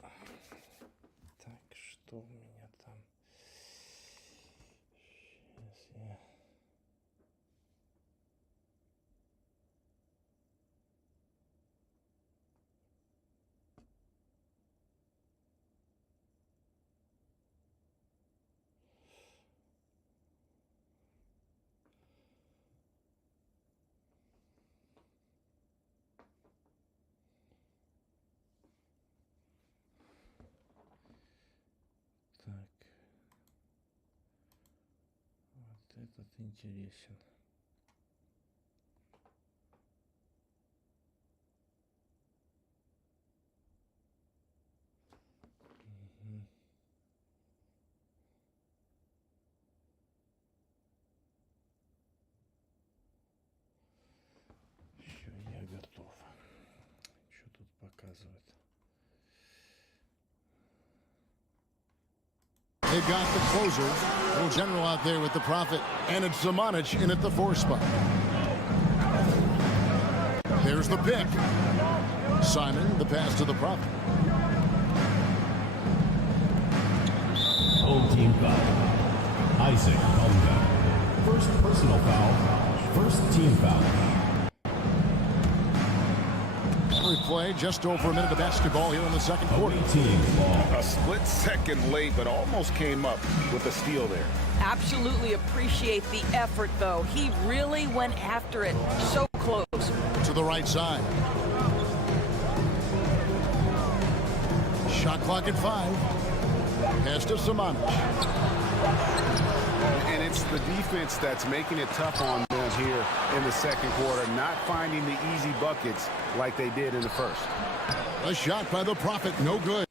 Так, что у меня там? Сейчас я... Так, вот этот интересен. Все, я готов. Что тут показывает? They got the closer. Little general out there with the prophet. And it's Zamanich in at the 4 spot. There's the pick. Simon, the pass to the prophet. Home team foul. Isaac Bunga. First personal foul. First team foul. Play just over a minute of basketball here in the second quarter. A split second late, but almost came up with a steal there. Absolutely appreciate the effort, though. He really went after it. So close. To the right side. Shot clock at 5. Pass to Samanic. And it's the defense that's making it tough on them here in the second quarter, not finding the easy buckets like they did in the first. A shot by the prophet, no good.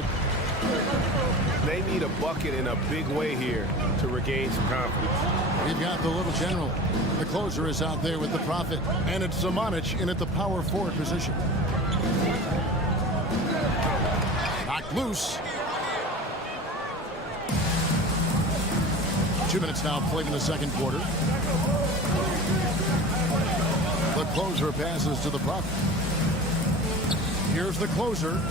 They need a bucket in a big way here to regain some confidence. We've got the little general. The closer is out there with the prophet, and it's Zamanich in at the power forward position. Knocked loose. 2 minutes now played in the second quarter. The closer passes to the prophet. Here's the closer.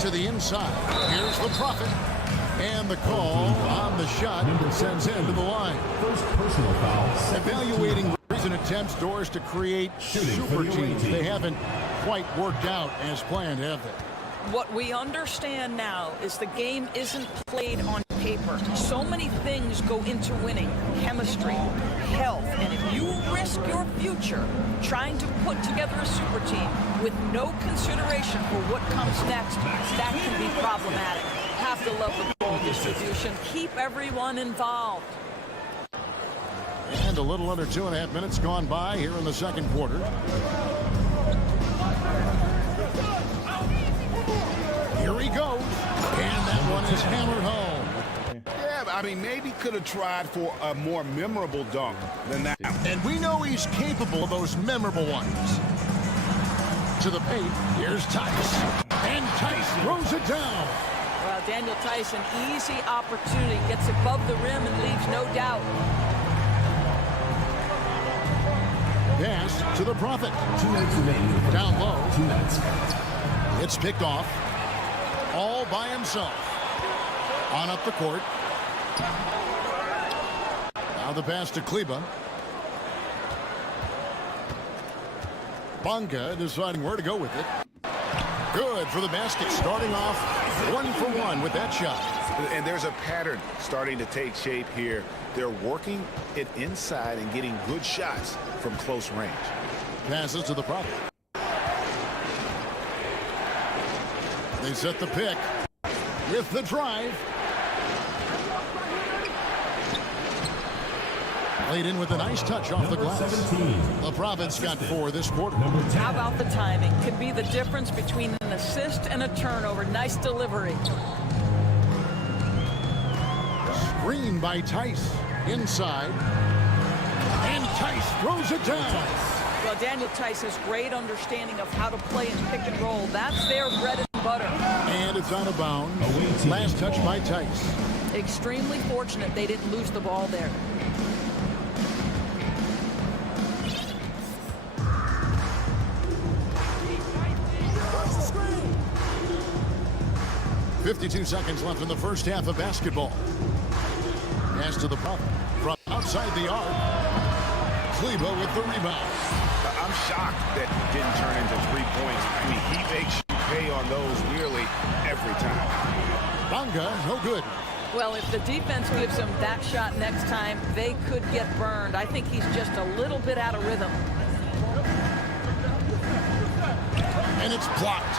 To the inside. Here's the prophet. And the call on the shot sends him to the line. First personal foul. Evaluating recent attempts, Doors, to create super teams. They haven't quite worked out as planned, have they? What we understand now is the game isn't played on paper. So many things go into winning. Chemistry, health, and if you risk your future trying to put together a super team with no consideration for what comes next, that can be problematic. Have to love the ball distribution. Keep everyone involved. And a little under 2.5 minutes gone by here in the second quarter. Here he goes. And that one is hammered home. Yeah, I mean, maybe could have tried for a more memorable dunk than that. And we know he's capable of those memorable ones. To the paint, here's Tice. And Tice throws it down. Well, Daniel Tice, an easy opportunity. Gets above the rim and leaves no doubt. Pass to the prophet. 2 minutes remaining. Down low. 2 minutes. It's picked off. All by himself. On up the court. Now the pass to Kleba. Bunga deciding where to go with it. Good for the basket. Starting off 1 for 1 with that shot. And there's a pattern starting to take shape here. They're working it inside and getting good shots from close range. Passes to the prophet. They set the pick with the drive. Laid in with a nice touch off the glass. 17. The Prophet's got 4 this quarter. How about the timing? Could be the difference between an assist and a turnover. Nice delivery. Screen by Tice. Inside. And Tice throws it down. Well, Daniel Tice has great understanding of how to play in pick and roll. That's their bread and butter. And it's out of bounds. Last touch by Tice. Extremely fortunate they didn't lose the ball there. 52 seconds left in the first half of basketball. Pass to the puck from outside the arc. Kleba with the rebound. I'm shocked that it didn't turn into 3 points. I mean, he makes you pay on those nearly every time. Bonga, no good. Well, if the defense gives him that shot next time, they could get burned. I think he's just a little bit out of rhythm. And it's blocked.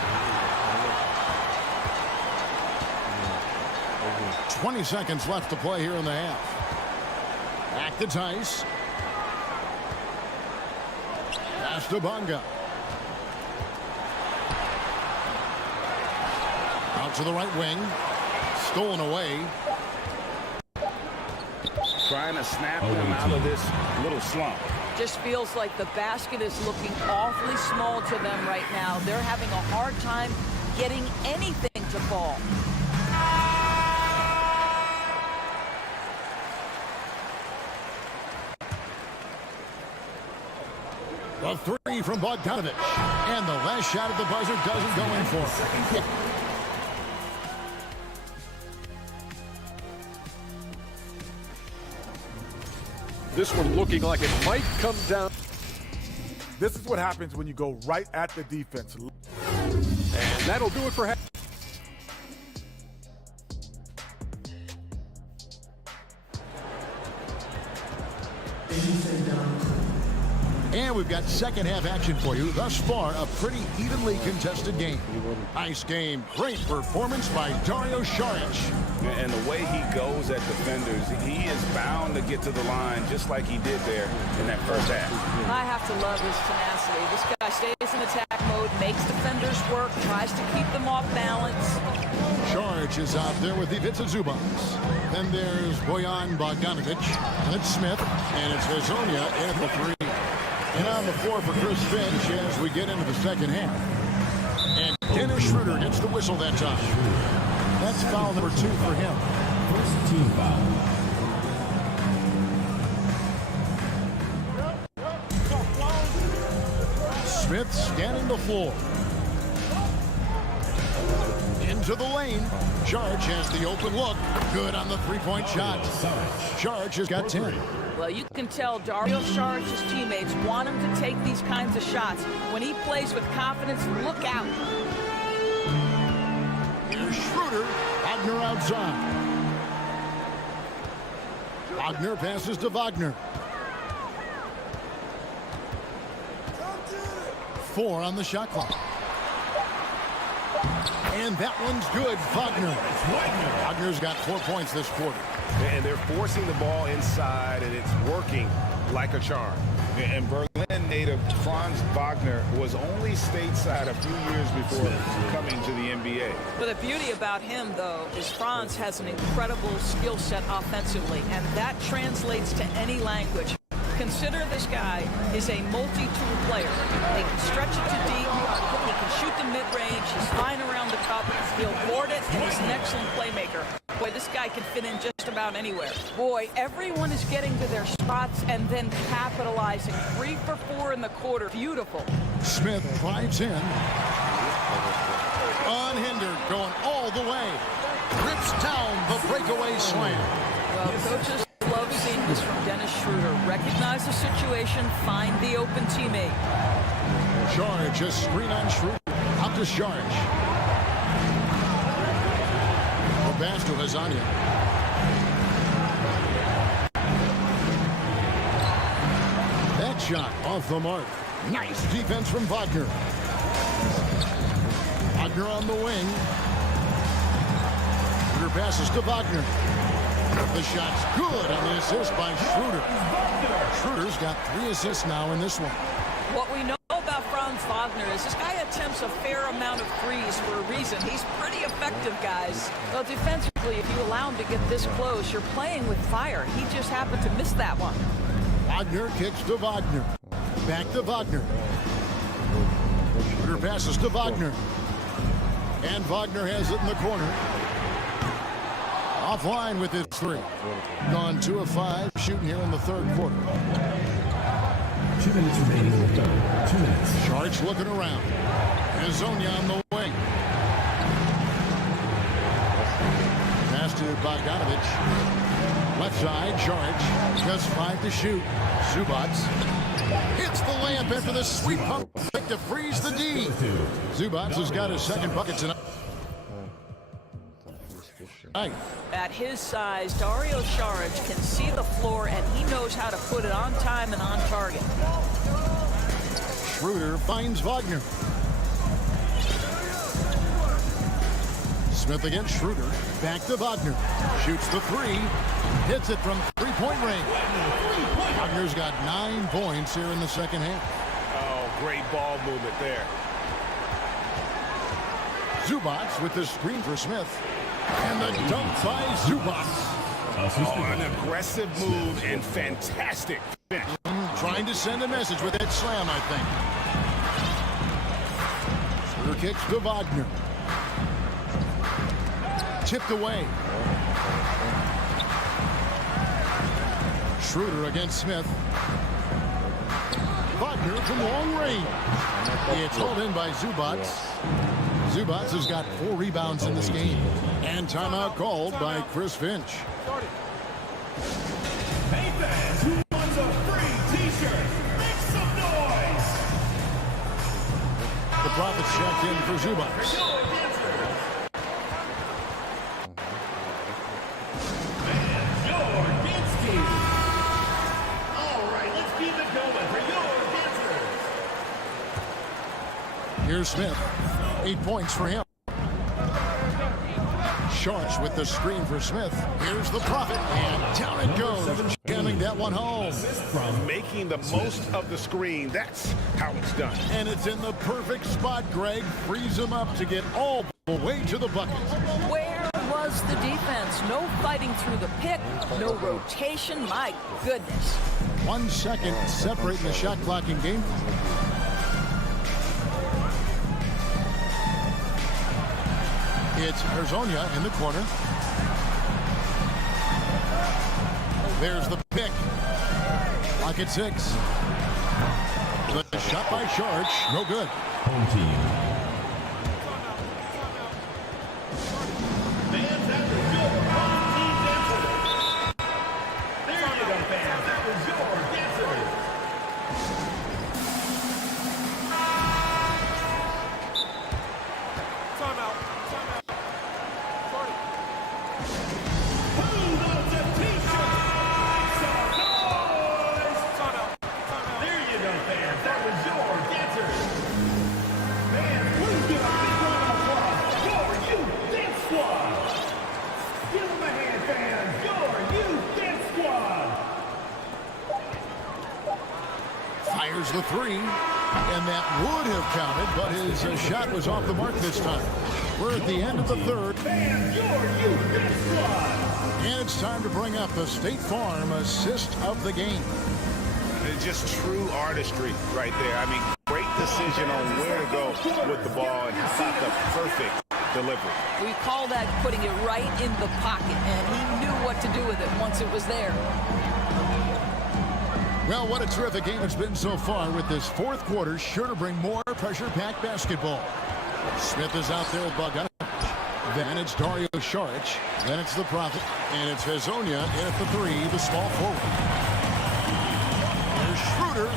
20 seconds left to play here in the half. Back to Tice. Pass to Bonga. Out to the right wing. Stolen away. Trying to snap them out of this little slump. Just feels like the basket is looking awfully small to them right now. They're having a hard time getting anything to fall. The three from Bogdanovich. And the last shot at the buzzer doesn't go in for him. This one looking like it might come down. This is what happens when you go right at the defense. And that'll do it for half. And we've got second half action for you. Thus far, a pretty evenly contested game. Nice game. Great performance by Dario Saric. And the way he goes at defenders, he is bound to get to the line just like he did there in that first half. I have to love his tenacity. This guy stays in attack mode, makes defenders work, tries to keep them off balance. Saric is out there with Ivica Zubats. Then there's Bojan Bogdanovich. And it's Smith. And it's Hazonia in at the three. And on the floor for Chris Finch as we get into the second half. And Dennis Schroeder gets the whistle that time. That's foul number 2 for him. First team foul. Smith scanning the floor. Into the lane. Saric has the open look. Good on the three-point shot. Saric has got 10. Well, you can tell Dario Saric's teammates want him to take these kinds of shots. When he plays with confidence, look out. Here's Schroeder. Wagner outside. Wagner passes to Wagner. 4 on the shot clock. And that one's good. Wagner's got 4 points this quarter. And they're forcing the ball inside, and it's working like a charm. And Berlin native Franz Wagner was only stateside a few years before coming to the NBA. But the beauty about him, though, is Franz has an incredible skill set offensively, and that translates to any language. Consider this guy is a multi-tool player. He can stretch it to deep. He can shoot the mid-range. He's fine around the cup. He'll board it, and he's an excellent playmaker. Boy, this guy can fit in just about anywhere. Boy, everyone is getting to their spots and then capitalizing. 3 for 4 in the quarter. Beautiful. Smith drives in. Unhindered, going all the way. Rips down the breakaway slam. Well, coaches love seeing this from Dennis Schroeder. Recognize the situation, find the open teammate. Saric just screen on Schroeder. Out to Saric. The pass to Hazonia. That shot off the mark. Nice defense from Wagner. Wagner on the wing. Schroeder passes to Wagner. The shot's good on the assist by Schroeder. Schroeder's got 3 assists now in this one. What we know about Franz Wagner is this guy attempts a fair amount of threes for a reason. He's pretty effective, guys. Well, defensively, if you allow him to get this close, you're playing with fire. He just happened to miss that one. Wagner kicks to Wagner. Back to Wagner. Schroeder passes to Wagner. And Wagner has it in the corner. Offline with his 3. Gone 2 of 5, shooting here in the third quarter. 2 minutes remaining in the third. 2 minutes. Saric looking around. Hazonia on the wing. Bogdanovich. Left side, Saric. Just 5 to shoot. Zubats hits the layup after the sweep pump to freeze the D. Zubats has got his second bucket tonight. At his size, Dario Saric can see the floor, and he knows how to put it on time and on target. Schroeder finds Wagner. Smith against Schroeder. Back to Wagner. Shoots the three. Hits it from three-point range. Wagner's got 9 points here in the second half. Oh, great ball movement there. Zubats with the screen for Smith. And the dunk by Zubats. Oh, an aggressive move and fantastic finish. Trying to send a message with that slam, I think. Schroeder kicks to Wagner. Tipped away. Schroeder against Smith. Wagner from long range. It's hauled in by Zubats. Zubats has got 4 rebounds in this game. And timeout called by Chris Finch. Hey fans, who wants a free t-shirt? Make some noise! The Profits checked in for Zubats. Here's Smith. 8 points for him. Sharch with the screen for Smith. Here's the Prophet, and down it goes. Jamming that one home. Making the most of the screen. That's how it's done. And it's in the perfect spot, Greg. Frees him up to get all the way to the bucket. Where was the defense? No fighting through the pick, no rotation. My goodness. 1 second separating the shot clock in game. It's Hezonja in the corner. There's the pick. Clock at 6. The shot by Sharch, no good. Home team. Fires the three, and that would have counted, but his shot was off the mark this time. We're at the end of the third. And it's time to bring up the State Farm assist of the game. It's just true artistry right there. I mean, great decision on where to go with the ball, and how about the perfect delivery. We call that putting it right in the pocket, and he knew what to do with it once it was there. Well, what a terrific game it's been so far, with this fourth quarter sure to bring more pressure-packed basketball. Smith is out there with Bogdanovich. Then it's Dario Saric. Then it's the Prophet. And it's Hezonja in at the 3, the small forward. There's Schroeder.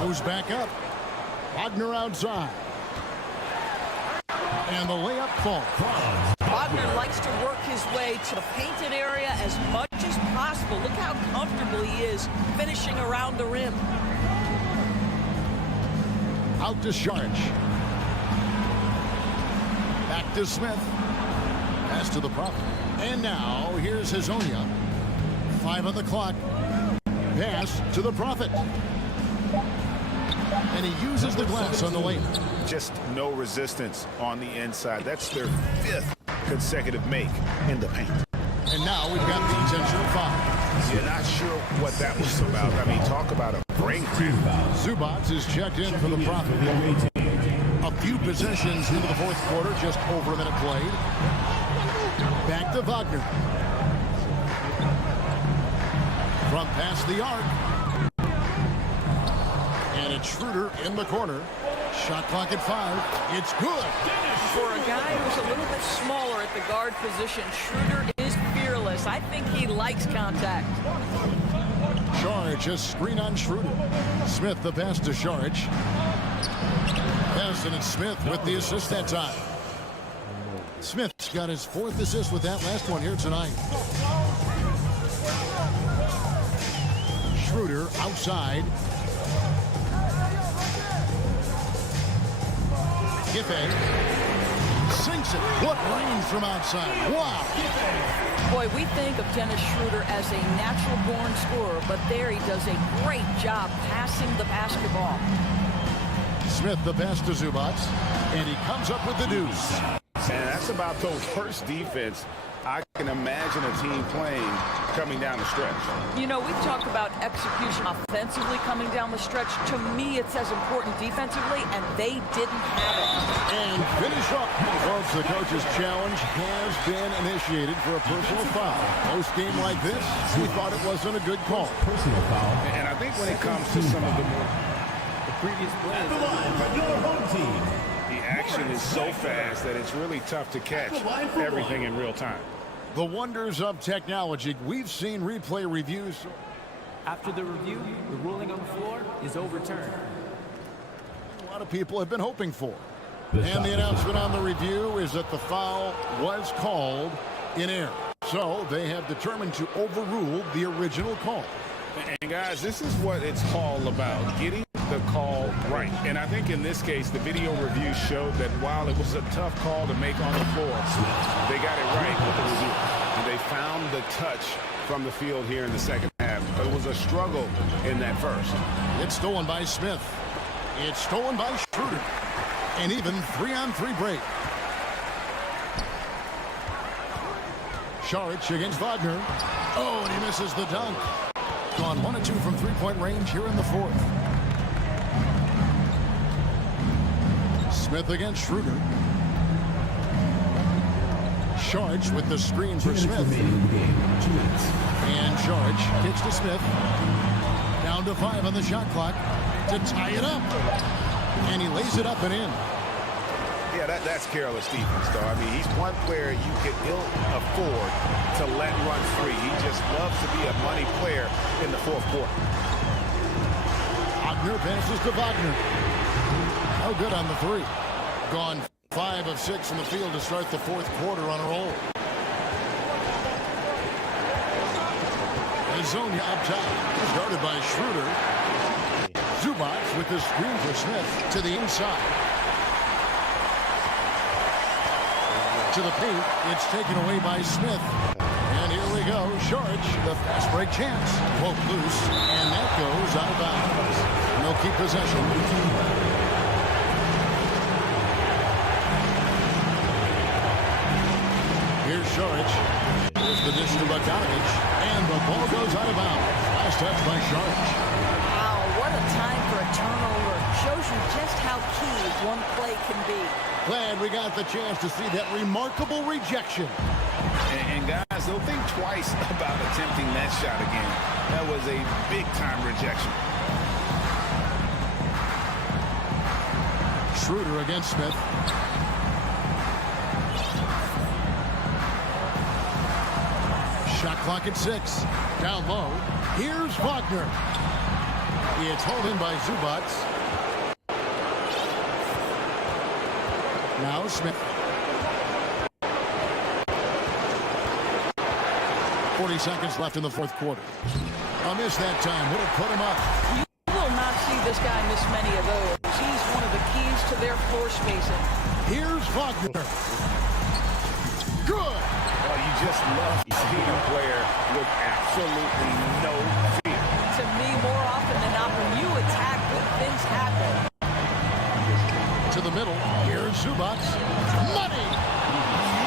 Goes back up. Wagner outside. And the layup falls. Wagner likes to work his way to the painted area as much as possible. Look how comfortable he is finishing around the rim. Out to Saric. Back to Smith. Pass to the Prophet. And now here's Hezonja. 5 on the clock. Pass to the Prophet. And he uses the glass on the lane. Just no resistance on the inside. That's their 5th consecutive make in the paint. And now we've got the intentional foul. You're not sure what that was about. I mean, talk about a brain cramp. Zubats is checked in for the Prophet. A few possessions into the fourth quarter, just over a minute played. Back to Wagner. From past the arc. And it's Schroeder in the corner. Shot clock at 5. It's good. For a guy who's a little bit smaller at the guard position, Schroeder is fearless. I think he likes contact. Saric, a screen on Schroeder. Smith the pass to Saric. Pass, and it's Smith with the assist that time. Smith's got his 4th assist with that last one here tonight. Schroeder outside. Giffey sinks it. What range from outside. Wow. Boy, we think of Dennis Schroeder as a natural-born scorer, but there he does a great job passing the basketball. Smith the pass to Zubac, and he comes up with the deuce. And that's about the worst defense I can imagine a team playing coming down the stretch. You know, we've talked about execution offensively coming down the stretch. To me, it's as important defensively, and they didn't have it. And finish up. Folks, the coach's challenge has been initiated for a personal foul. Most game like this, we thought it wasn't a good call. Personal foul. And I think when it comes to some of the more Previous play. At the line, your home team. the action is so fast that it's really tough to catch everything in real time. The wonders of technology. We've seen replay reviews. After the review, the ruling on the floor is overturned. A lot of people have been hoping for. And the announcement on the review is that the foul was called in error. So they have determined to overrule the original call. And guys, this is what it's all about, getting the call right. And I think in this case, the video review showed that while it was a tough call to make on the floor, they got it right with the review. And they found the touch from the field here in the second half. But it was a struggle in that first. It's stolen by Smith. It's stolen by Schroeder. And even 3-on-3 break. Saric against Wagner. Oh, and he misses the dunk. Gone 1 of 2 from three-point range here in the 4th. Smith against Schroeder. Saric with the screen for Smith. And Saric kicks to Smith. Down to 5 on the shot clock to tie it up. And he lays it up and in. Yeah, that's careless defense, though. I mean, he's one player you can ill afford to let run free. He just loves to be a money player in the 4th quarter. Wagner passes to Wagner. No good on the 3. Gone 5 of 6 in the field to start the 4th quarter on a roll. Azonia up top. Started by Schroeder. Zubac with the screen for Smith to the inside. To the paint, it's taken away by Smith. And here we go, Saric, the fast break chance. Poke loose, and that goes out of bounds. They'll keep possession. Here's Saric. Here's the dish to Bogdanovich, and the ball goes out of bounds. Last touch by Saric. Wow, what a time for a turnover. Shows you just how key one play can be. Glad we got the chance to see that remarkable rejection. And guys, they'll think twice about attempting that shot again. That was a big-time rejection. Schroeder against Smith. Shot clock at 6. Down low. Here's Wagner. It's hauled in by Zubac. Now Smith. 40 seconds left in the 4th quarter. A miss that time. Would have put him up. You will not see this guy miss many of those. He's one of the keys to their floor spacing. Here's Wagner. Good. Well, you just love seeing a player with absolutely no fear. To me, more often than not, when you attack, good things happen. To the middle. Here's Zubac. Money.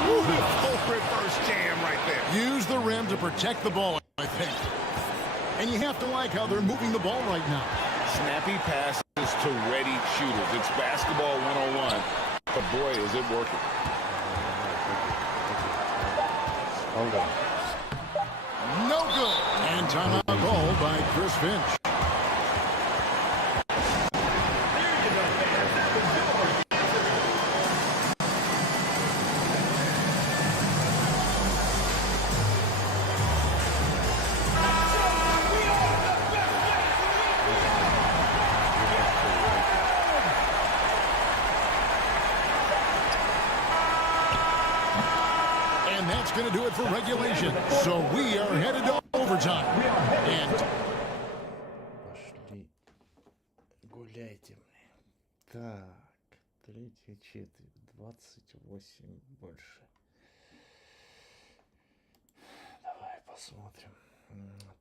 Beautiful reverse jam right there. Use the rim to protect the ball, I think. And you have to like how they're moving the ball right now. Snappy passes to ready shooters. It's basketball 101. But boy, is it working. No good. And timeout called by Chris Finch. to do it for regulation. So we are headed to overtime. And Пошли. Гуляйте мне. Так, третья четверть. 28 больше. Давай посмотрим.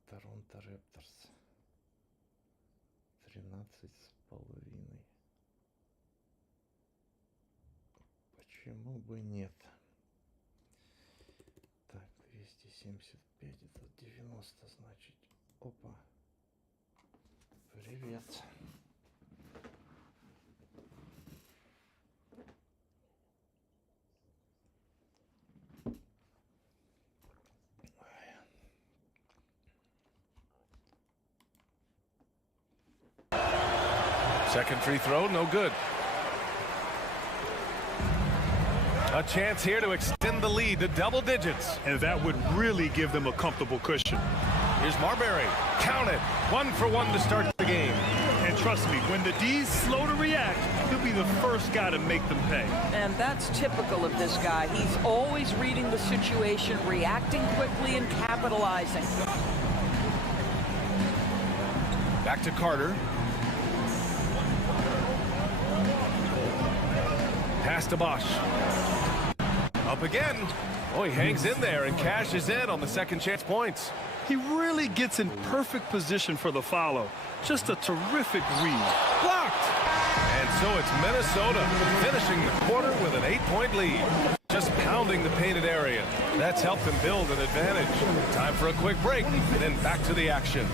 Торонто Репторс. 13,5. Почему бы нет? Так, 275, это 90, значит. Опа. Привет. Second free throw, no good. A chance here to extend the lead to double digits. And that would really give them a comfortable cushion. Here's Marbury. Count it. 1 for 1 to start the game. And trust me, when the D's slow to react, he'll be the first guy to make them pay. And that's typical of this guy. He's always reading the situation, reacting quickly, and capitalizing. Back to Carter. Pass to Bosch. Up again. Oh, he hangs in there and cashes in on the second chance points. He really gets in perfect position for the follow. Just a terrific read. Blocked! And so it's Minnesota finishing the quarter with an 8-point lead. Just pounding the painted area. That's helped them build an advantage. Time for a quick break, and then back to the action.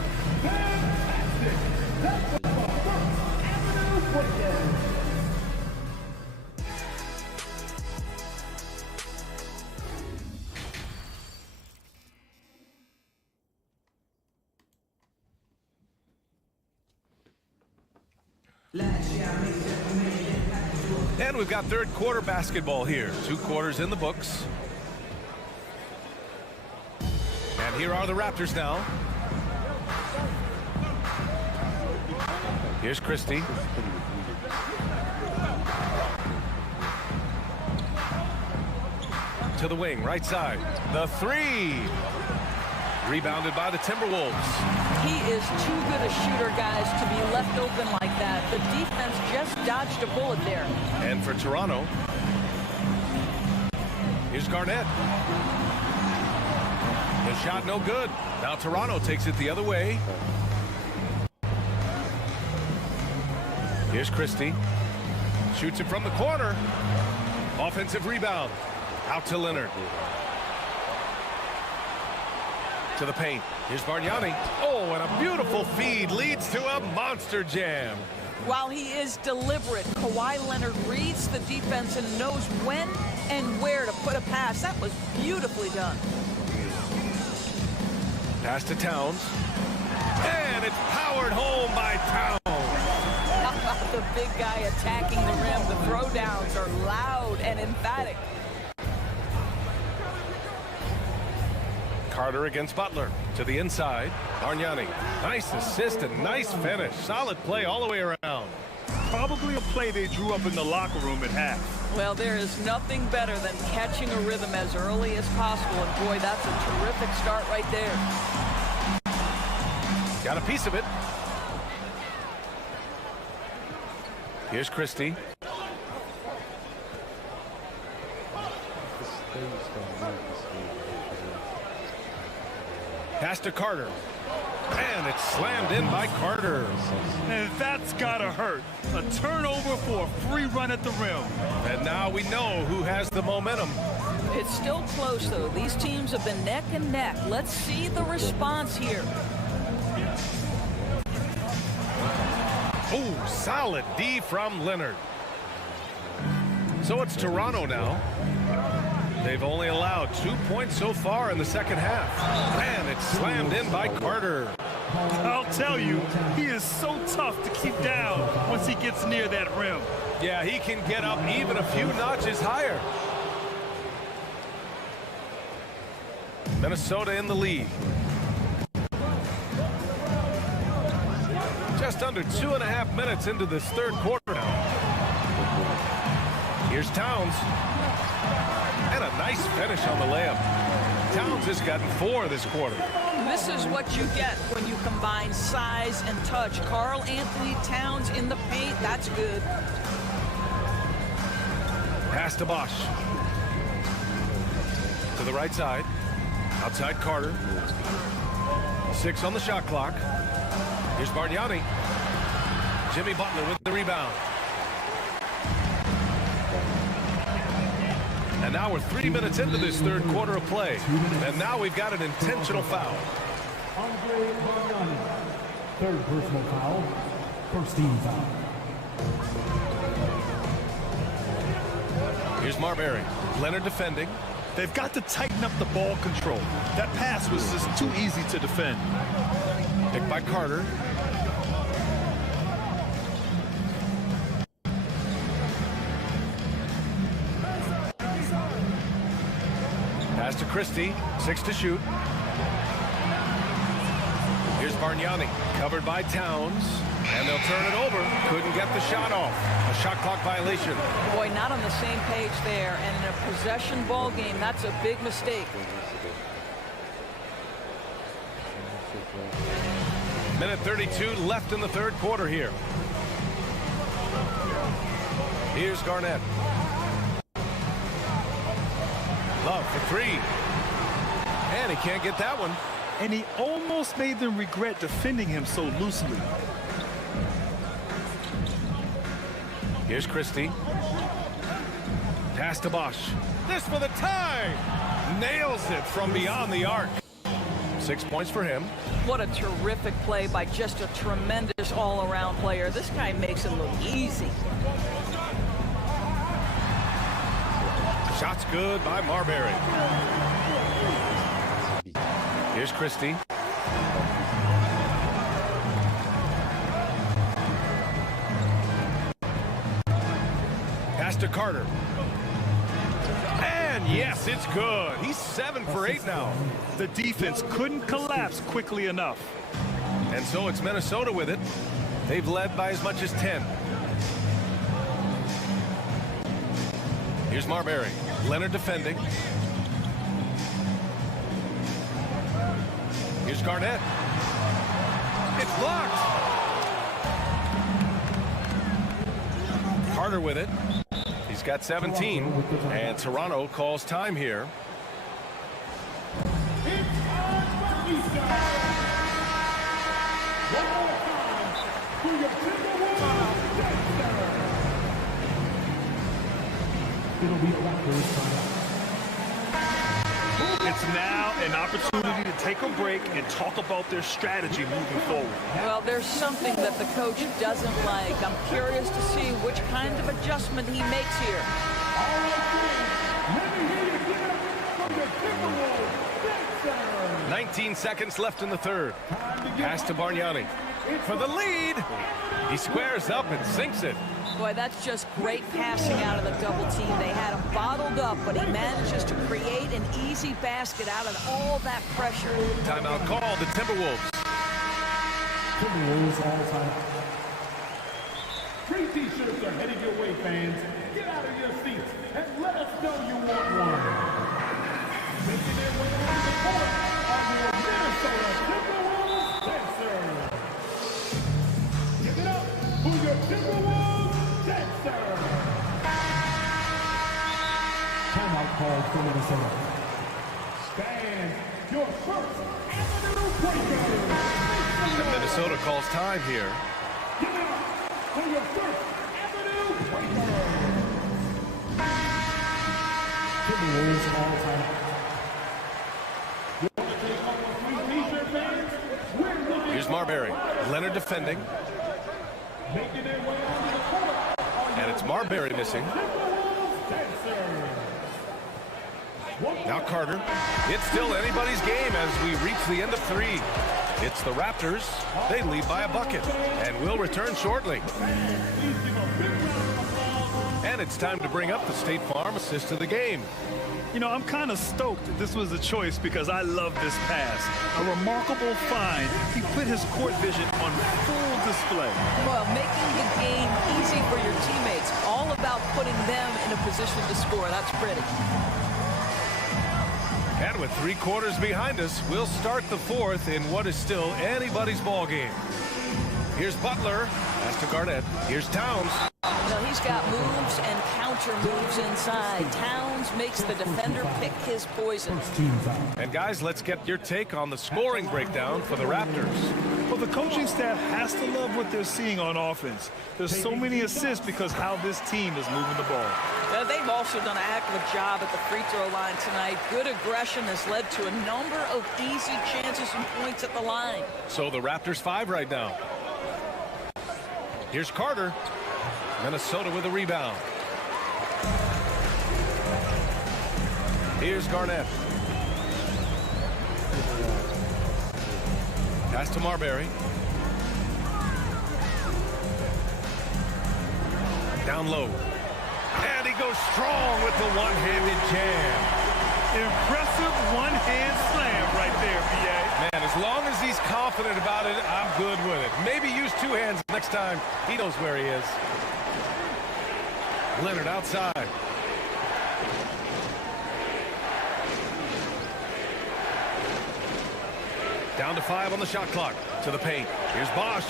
And we've got third quarter basketball here. 2 quarters in the books. And here are the Raptors now. Here's Christie. To the wing, right side. The 3. Rebounded by the Timberwolves. He is too good a shooter, guys, to be left open like that. The defense just dodged a bullet there. And for Toronto, here's Garnett. The shot no good. Now Toronto takes it the other way. Here's Christie. Shoots it from the corner. Offensive rebound. Out to Leonard. To the paint. Here's Bargnani. Oh, and a beautiful feed leads to a monster jam. While he is deliberate, Kawhi Leonard reads the defense and knows when and where to put a pass. That was beautifully done. Pass to Towns. And it's powered home by Towns. The big guy attacking the rim. The throwdowns are loud and emphatic. Carter against Butler. To the inside. Bargnani. Nice assist and nice finish. Solid play all the way around. Probably a play they drew up in the locker room at half. Well, there is nothing better than catching a rhythm as early as possible. And boy, that's a terrific start right there. Got a piece of it. Here's Christie. Pass to Carter. And it's slammed in by Carter. And that's gotta hurt. A turnover for a free run at the rim. And now we know who has the momentum. It's still close, though. These teams have been neck and neck. Let's see the response here. Oh, solid D from Leonard. So it's Toronto now. They've only allowed 2 points so far in the second half. And it's slammed in by Carter. I'll tell you, he is so tough to keep down once he gets near that rim. Yeah, he can get up even a few notches higher. Minnesota in the lead. Just under 2.5 minutes into this third quarter now. Here's Towns. And a nice finish on the layup. Towns has gotten 4 this quarter. This is what you get when you combine size and touch. Karl Anthony Towns in the paint, that's good. Pass to Bosch. To the right side. Outside Carter. 6 on the shot clock. Here's Bargnani. Jimmy Butler with the rebound. And now we're 3 minutes into this third quarter of play. And now we've got an intentional foul. Andre Bargnani. Third personal foul. First team foul. Here's Marbury. Leonard defending. They've got to tighten up the ball control. That pass was just too easy to defend. Picked by Carter. Pass to Christie. 6 to shoot. Here's Bargnani. Covered by Towns. And they'll turn it over. Couldn't get the shot off. A shot clock violation. Boy, not on the same page there. And in a possession ball game, that's a big mistake. Minute 32 left in the third quarter here. Here's Garnett. Love for 3. And he can't get that one. And he almost made them regret defending him so loosely. Here's Christie. Pass to Bosch. This for the tie. Nails it from beyond the arc. 6 points for him. What a terrific play by just a tremendous all-around player. This guy makes it look easy. Shot's good by Marbury. Here's Christie. Pass to Carter. And yes, it's good. He's 7 for 8 now. The defense couldn't collapse quickly enough. And so it's Minnesota with it. They've led by as much as 10. Here's Marbury. Leonard defending. Here's Garnett. It's blocked. Carter with it. He's got 17. And Toronto calls time here. It's now an opportunity to take a break and talk about their strategy moving forward. Well, there's something that the coach doesn't like. I'm curious to see which kind of adjustment he makes here. 19 seconds left in the third. Pass to Bargnani for the lead. He squares up and sinks it. Boy, that's just great passing out of the double team. They had him bottled up, but he manages to create an easy basket out of all that pressure. Timeout called the Timberwolves. Timberwolves all time. 3 t-shirts are headed your way, fans. Get out of your seats and let us know you want one. Making their way to the court are your Minnesota Timberwolves dancers. Give it up for your Timberwolves dancers. Timeout called for Minnesota. Stand your first Avenue breaker. And Minnesota calls time here. Give it up for your first Avenue breaker. Timberwolves all time. Here's Marbury. Leonard defending. And it's Marbury missing. Now Carter. It's still anybody's game as we reach the end of 3. It's the Raptors. They lead by a bucket. And will return shortly. And it's time to bring up the State Farm assist of the game. You know, I'm kind of stoked that this was a choice because I love this pass. A remarkable find. He put his court vision on full display. Well, making the game easy for your teammates. All about putting them in a position to score. That's pretty. And with 3 quarters behind us, we'll start the 4th in what is still anybody's ball game. Here's Butler. Pass to Garnett. Here's Towns. Well, he's got moves and counter moves inside. Towns makes the defender pick his poison. And guys, let's get your take on the scoring breakdown for the Raptors. Well, the coaching staff has to love what they're seeing on offense. There's so many assists because how this team is moving the ball. They've also done a heck of a job at the free throw line tonight. Good aggression has led to a number of easy chances and points at the line. So the Raptors 5 right now. Here's Carter. Minnesota with a rebound. Here's Garnett. Pass to Marbury. Down low. And he goes strong with the one-handed jam. Impressive one-hand slam right there, B.A. Man, as long as he's confident about it, I'm good with it. Maybe use 2 hands next time. He knows where he is. Leonard outside. Down to 5 on the shot clock. To the paint. Here's Bosch.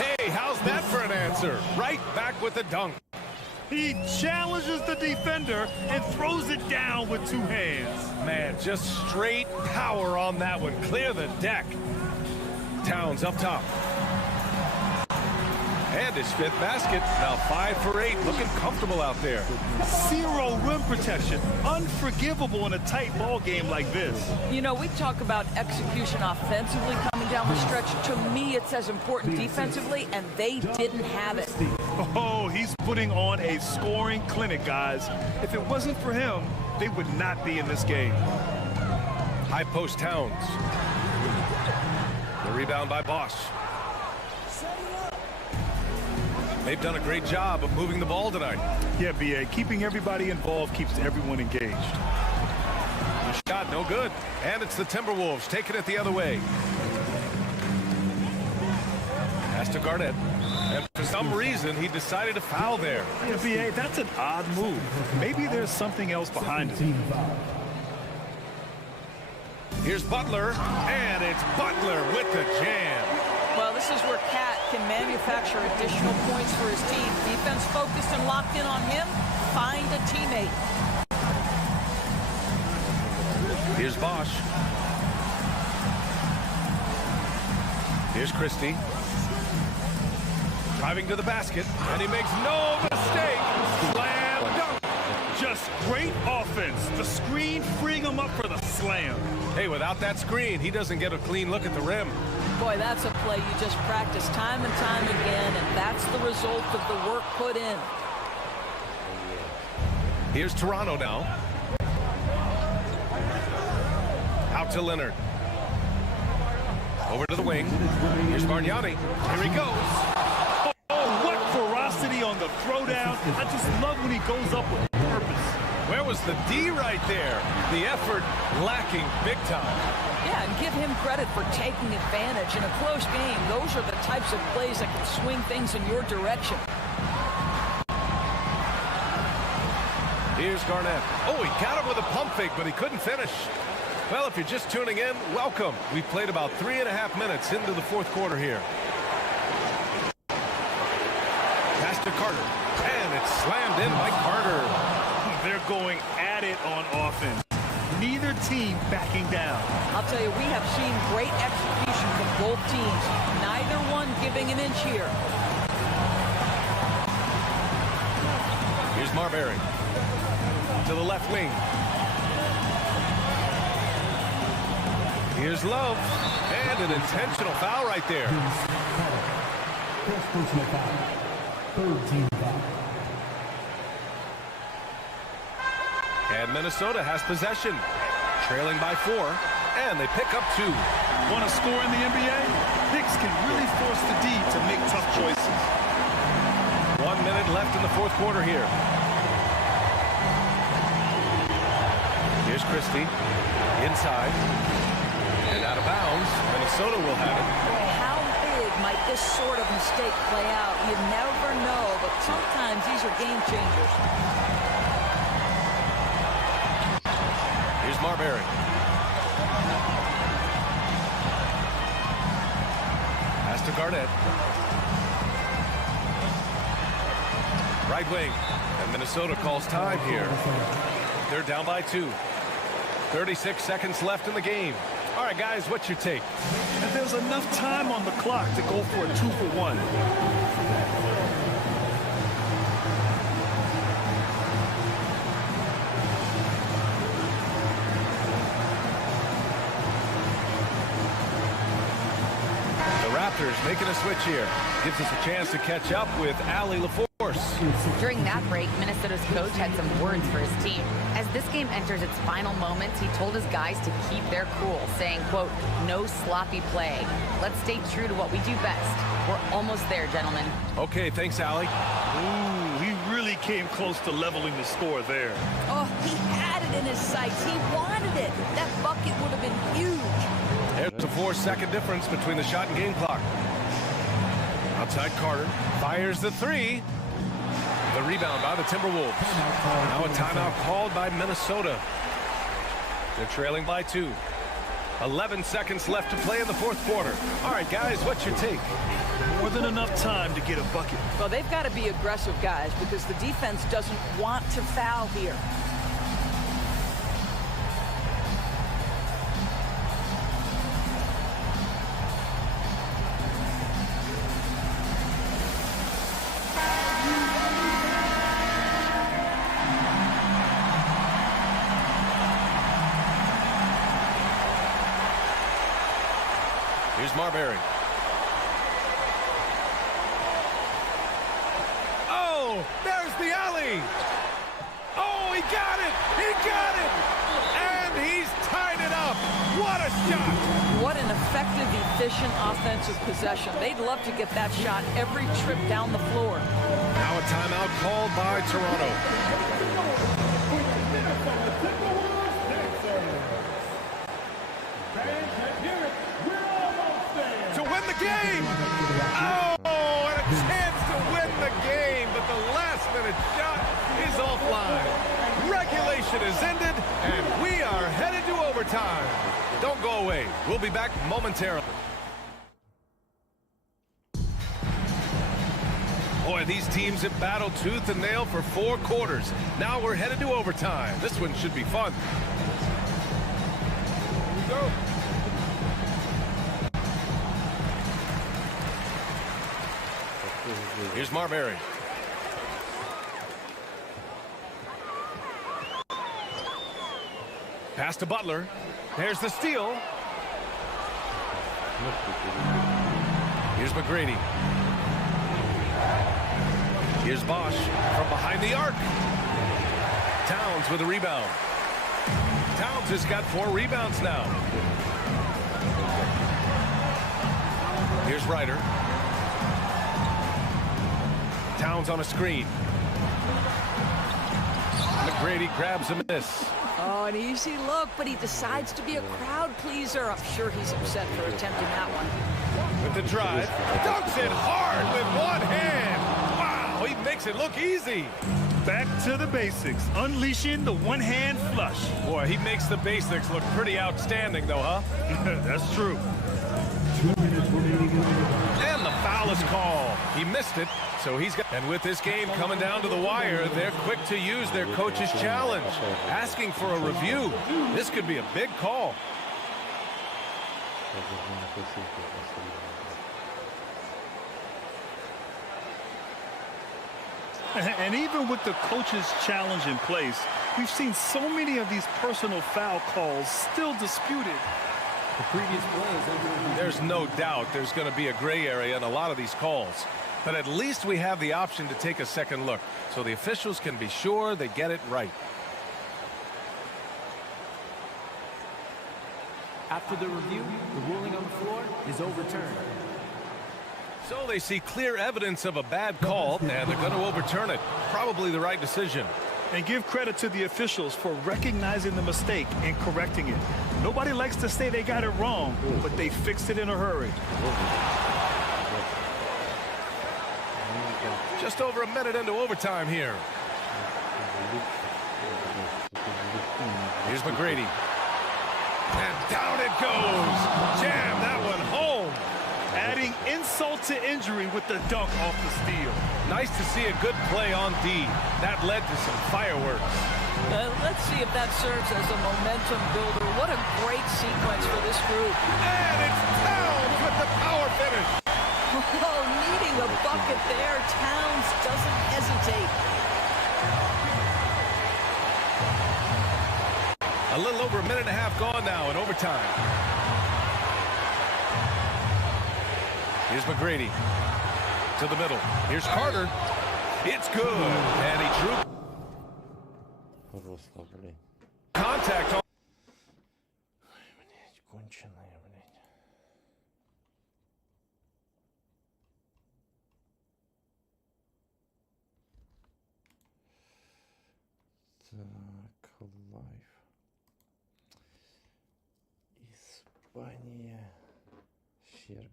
Hey, how's that for an answer? Right back with the dunk. He challenges the defender and throws it down with 2 hands. Man, just straight power on that one. Clear the deck. Towns up top. And his 5th basket. Now 5 for 8. Looking comfortable out there. 0 rim protection. Unforgivable in a tight ball game like this. You know, we talk about execution offensively coming down the stretch. To me, it's as important defensively, and they didn't have it. Oh, he's putting on a scoring clinic, guys. If it wasn't for him, they would not be in this game. High post Towns. The rebound by Bosch. They've done a great job of moving the ball tonight. Yeah, B.A. Keeping everybody involved keeps everyone engaged. The shot no good. And it's the Timberwolves taking it the other way. Pass to Garnett. And for some reason, he decided to foul there. Yeah, B.A., that's an odd move. Maybe there's something else behind it. Here's Butler. And it's Butler with the jam. Well, this is where Cat can manufacture additional points for his team. Defense focused and locked in on him. Find a teammate. Here's Bosch. Here's Christie. Driving to the basket, and he makes no mistake. Slam dunk. Just great offense. The screen freeing him up for the slam. Hey, without that screen, he doesn't get a clean look at the rim. Boy, that's a play you just practice time and time again, and that's the result of the work put in. Here's Toronto now. Out to Leonard. Over to the wing. Here's Bargnani. Here he goes. Oh, what ferocity on the throwdown. I just love when he goes up with purpose. Where was the D right there? The effort lacking big time. Yeah, and give him credit for taking advantage. In a close game, those are the types of plays that can swing things in your direction. Here's Garnett. Oh, he got him with a pump fake, but he couldn't finish. Well, if you're just tuning in, welcome. We've played about 3.5 minutes into the 4th quarter here. Pass to Carter. And it's slammed in by Carter. They're going at it on offense. Neither team backing down. I'll tell you, we have seen great execution from both teams. Neither one giving an inch here. Here's Marbury. To the left wing. Here's Love. And an intentional foul right there. First personal foul. 3rd team foul. And Minnesota has possession. Trailing by 4. And they pick up 2. Want to score in the NBA? Knicks can really force the D to make tough choices. 1 minute left in the 4th quarter here. Here's Christie. Inside. And out of bounds. Minnesota will have it. How big might this sort of mistake play out? You never know, but sometimes these are game changers. Here's Marbury. to Garnett. Right wing. And Minnesota calls time here. They're down by 2. 36 seconds left in the game. All right, guys, what's your take? And there's enough time on the clock to go for a 2-for-1. Making a switch here. Gives us a chance to catch up with Allie LaForce. During that break, Minnesota's coach had some words for his team. As this game enters its final moments, he told his guys to keep their cool, saying, quote, "No sloppy play. Let's stay true to what we do best. We're almost there, gentlemen." Okay, thanks, Allie. Ooh, he really came close to leveling the score there. Oh, he had it in his sights. He wanted it. That bucket would have been huge. There's a 4-second difference between the shot and game clock. Outside Carter fires the 3. The rebound by the Timberwolves. Now a timeout called by Minnesota. They're trailing by 2. 11 seconds left to play in the 4th quarter. All right, guys, what's your take? More than enough time to get a bucket. Well, they've got to be aggressive, guys, because the defense doesn't want to foul here. Here's Marbury. Oh, there's the alley. Oh, he got it. He got it. And he's tied it up. What a shot. What an effective, efficient offensive possession. They'd love to get that shot every trip down the floor. Now a timeout called by Toronto. To win the game! Oh, and a chance to win the game, but the last-minute shot is offline. Regulation is ended, and we are headed to overtime. Don't go away. We'll be back momentarily. Boy, these teams have battled tooth and nail for 4 quarters. Now we're headed to overtime. This one should be fun. Here we go. Here's Marbury. Pass to Butler. There's the steal. Here's McGrady. Here's Bosch from behind the arc. Towns with a rebound. Towns has got 4 rebounds now. Here's Ryder. Towns on a screen. McGrady grabs a miss. Oh, an easy look, but he decides to be a crowd pleaser. I'm sure he's upset for attempting that one. With the drive, dunks it hard with one hand. Wow, he makes it look easy. Back to the basics, unleashing the one-hand flush. Boy, he makes the basics look pretty outstanding, though, huh? That's true. 2 minutes remaining. And the foul is called. He missed it, so he's got... And with this game coming down to the wire, they're quick to use their coach's challenge, asking for a review. This could be a big call. And even with the coach's challenge in place, we've seen so many of these personal foul calls still disputed. The previous play is under. There's no doubt there's going to be a gray area in a lot of these calls. But at least we have the option to take a second look, so the officials can be sure they get it right. After the review, the ruling on the floor is overturned. So they see clear evidence of a bad call, and they're going to overturn it. Probably the right decision. And give credit to the officials for recognizing the mistake and correcting it. Nobody likes to say they got it wrong, but they fixed it in a hurry. Just over a minute into overtime here. Here's McGrady. And down it goes. Jam that one home. Adding insult to injury with the dunk off the steal. Nice to see a good play on D. That led to some fireworks. Let's see if that serves as a momentum builder. What a great sequence for this group. And it's Towns with the power finish. Oh, needing a bucket there. Towns doesn't hesitate. A little over a minute and a half gone now in overtime. Here's McGrady to the middle. Here's Carter. It's good. And he drew contact on. Блять, конченая, блять. Так, лайф. Испания, Сербия.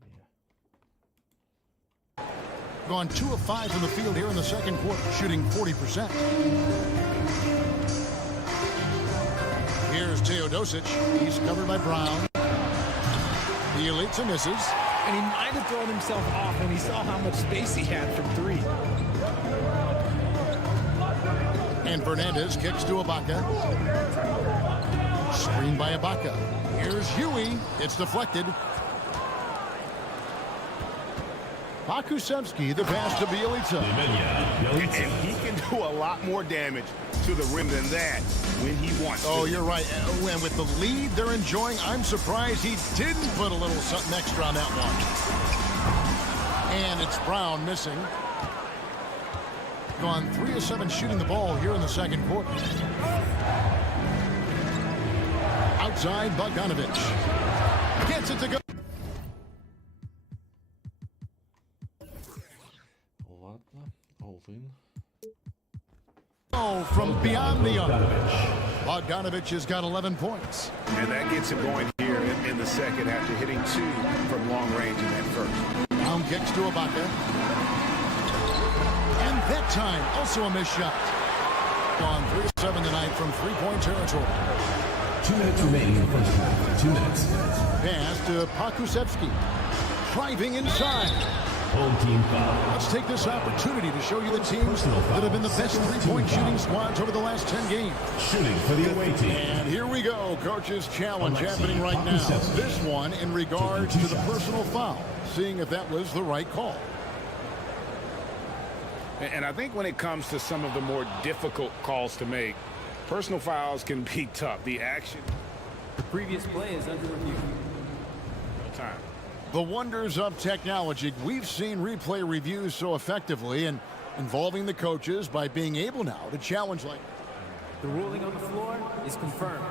Gone 2 of 5 from the field here in the second quarter, shooting 40%. Here's Teodosic. He's covered by Brown. The elite misses. And he might have thrown himself off when he saw how much space he had from 3. And Fernandez kicks to Ibaka. Screened by Ibaka. Here's Huey. It's deflected. Pakusevsky, the pass to Bielitsa. And he can do a lot more damage to the rim than that when he wants to. Oh, you're right. And with the lead they're enjoying, I'm surprised he didn't put a little something extra on that one. And it's Brown missing. Gone 3 of 7 shooting the ball here in the second quarter. Outside, Bogdanovich. Gets it to go. Ладно, all-in. Oh, from beyond the arc. Bogdanovich has got 11 points. And that gets him going here in the second after hitting 2 from long range in that first. Brown kicks to Ibaka. And that time, also a missed shot. Gone 3 of 7 tonight from three-point territory. 2 minutes remaining in the first half. 2 minutes. Pass to Pakusevsky. Driving inside. Home team foul. Let's take this opportunity to show you the teams that have been the best three-point shooting squads over the last 10 games. Shooting for the away team. And here we go. Coach's challenge happening right now. This one in regards to the personal foul. Seeing if that was the right call. And I think when it comes to some of the more difficult calls to make, personal fouls can be tough. The action. The previous play is under review. No time. The wonders of technology. We've seen replay reviews so effectively and involving the coaches by being able now to challenge like. The ruling on the floor is confirmed.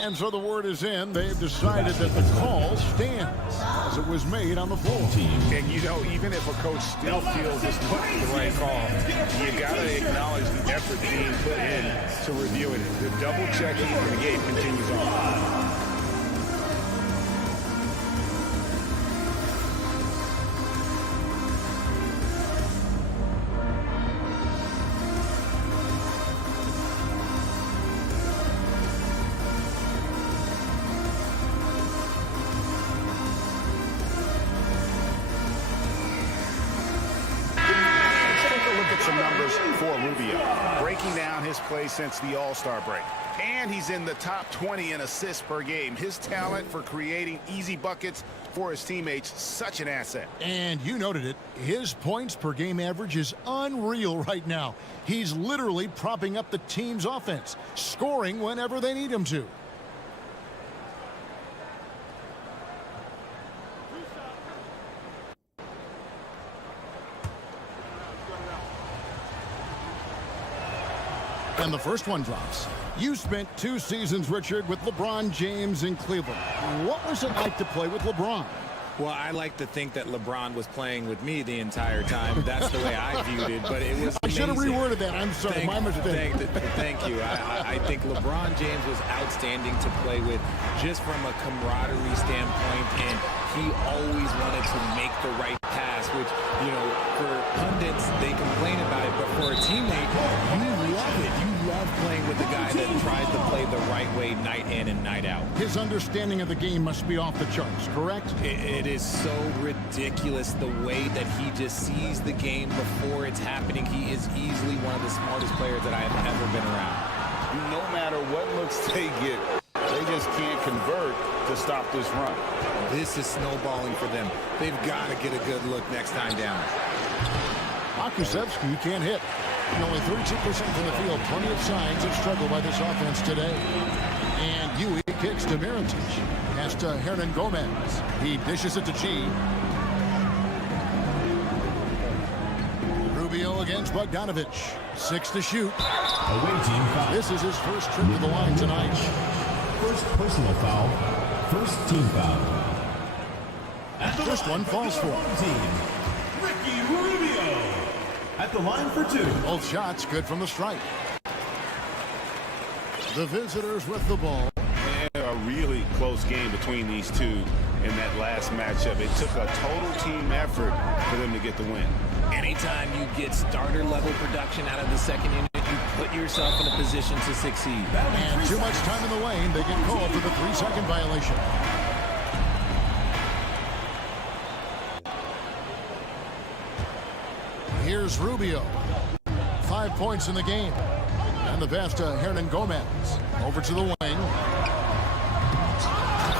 And so the word is in. They've decided that the call stands as it was made on the floor. And you know, even if a coach still feels this wasn't the right call, you got to acknowledge the effort being put in to review it. The double checking and the game continues on. His play since the All-Star break. And he's in the top 20 in assists per game. His talent for creating easy buckets for his teammates, such an asset. And you noted it, his points per game average is unreal right now. He's literally propping up the team's offense, scoring whenever they need him to. And the first one drops. You spent 2 seasons, Richard, with LeBron James in Cleveland. What was it like to play with LeBron? Well, I like to think that LeBron was playing with me the entire time. That's the way I viewed it, but it was I should have reworded that. I'm sorry, my mistake. Thank you. I think LeBron James was outstanding to play with just from a camaraderie standpoint, and he always wanted to make the right pass, which, you know, for pundits, they complain about it, but for a teammate, you love it. You love playing with the guy that tries to play the right way night in and night out. His understanding of the game must be off the charts, correct? It is so ridiculous the way that he just sees the game before it's happening. He is easily one of the smartest players that I have ever been around. No matter what looks they get, they just can't convert to stop this run. This is snowballing for them. They've got to get a good look next time down. Stavki can't hit. And only 32% from the field. Plenty of signs of struggle by this offense today. And Yui kicks to Mirotic. Pass to Hernan Gomez. He dishes it to G. Rubio against Bogdanovich. 6 to shoot. Away team foul. This is his first trip to the line tonight. First personal foul. First team foul. First one falls for team. Ricky Rubio at the line for 2. Both shots good from the strike. The visitors with the ball. And a really close game between these two in that last matchup. It took a total team effort for them to get the win. Anytime you get starter level production out of the second unit, you put yourself in a position to succeed. And too much time in the lane. They get called for the 3-second violation. Here's Rubio. 5 points in the game. And the pass to Hernan Gomez. Over to the wing.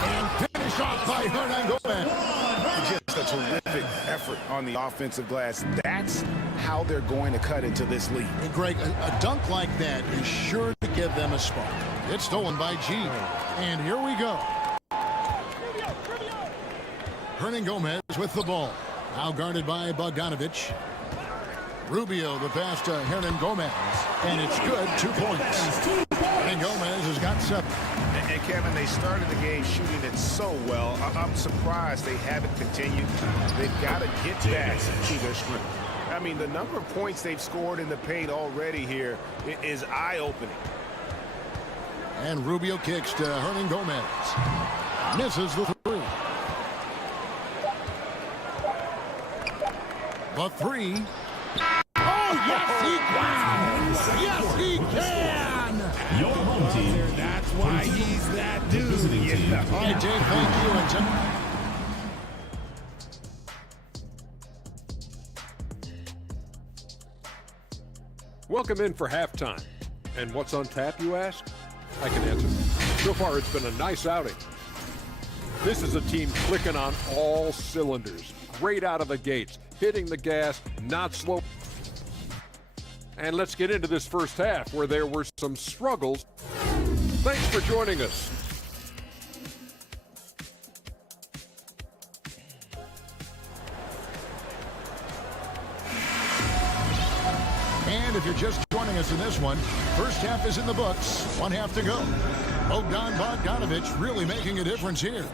And finish off by Hernan Gomez. Just a terrific effort on the offensive glass. That's how they're going to cut into this lead. And Greg, a dunk like that is sure to give them a spark. It's stolen by G. And here we go. Hernan Gomez with the ball. Now guarded by Bogdanovich. Rubio, the pass to Hernan Gomez. And it's good, 2 points. Hernan Gomez has got 7. And Kevin, they started the game shooting it so well. I'm surprised they haven't continued. They've got to get back to their strength. I mean, the number of points they've scored in the paint already here is eye-opening. And Rubio kicks to Hernan Gomez. Misses the 3. The 3. Oh, yes, he can! Yes, he can! Your home team. That's why he's that dude. Yeah. All right, Dave, thank you. Welcome in for halftime. And what's on tap, you ask? I can answer. So far, it's been a nice outing. This is a team clicking on all cylinders. Great out of the gates. Hitting the gas, not slow. And let's get into this first half where there were some struggles. Thanks for joining us. And if you're just joining us in this one, first half is in the books. 1 half to go. Bogdanovich really making a difference here.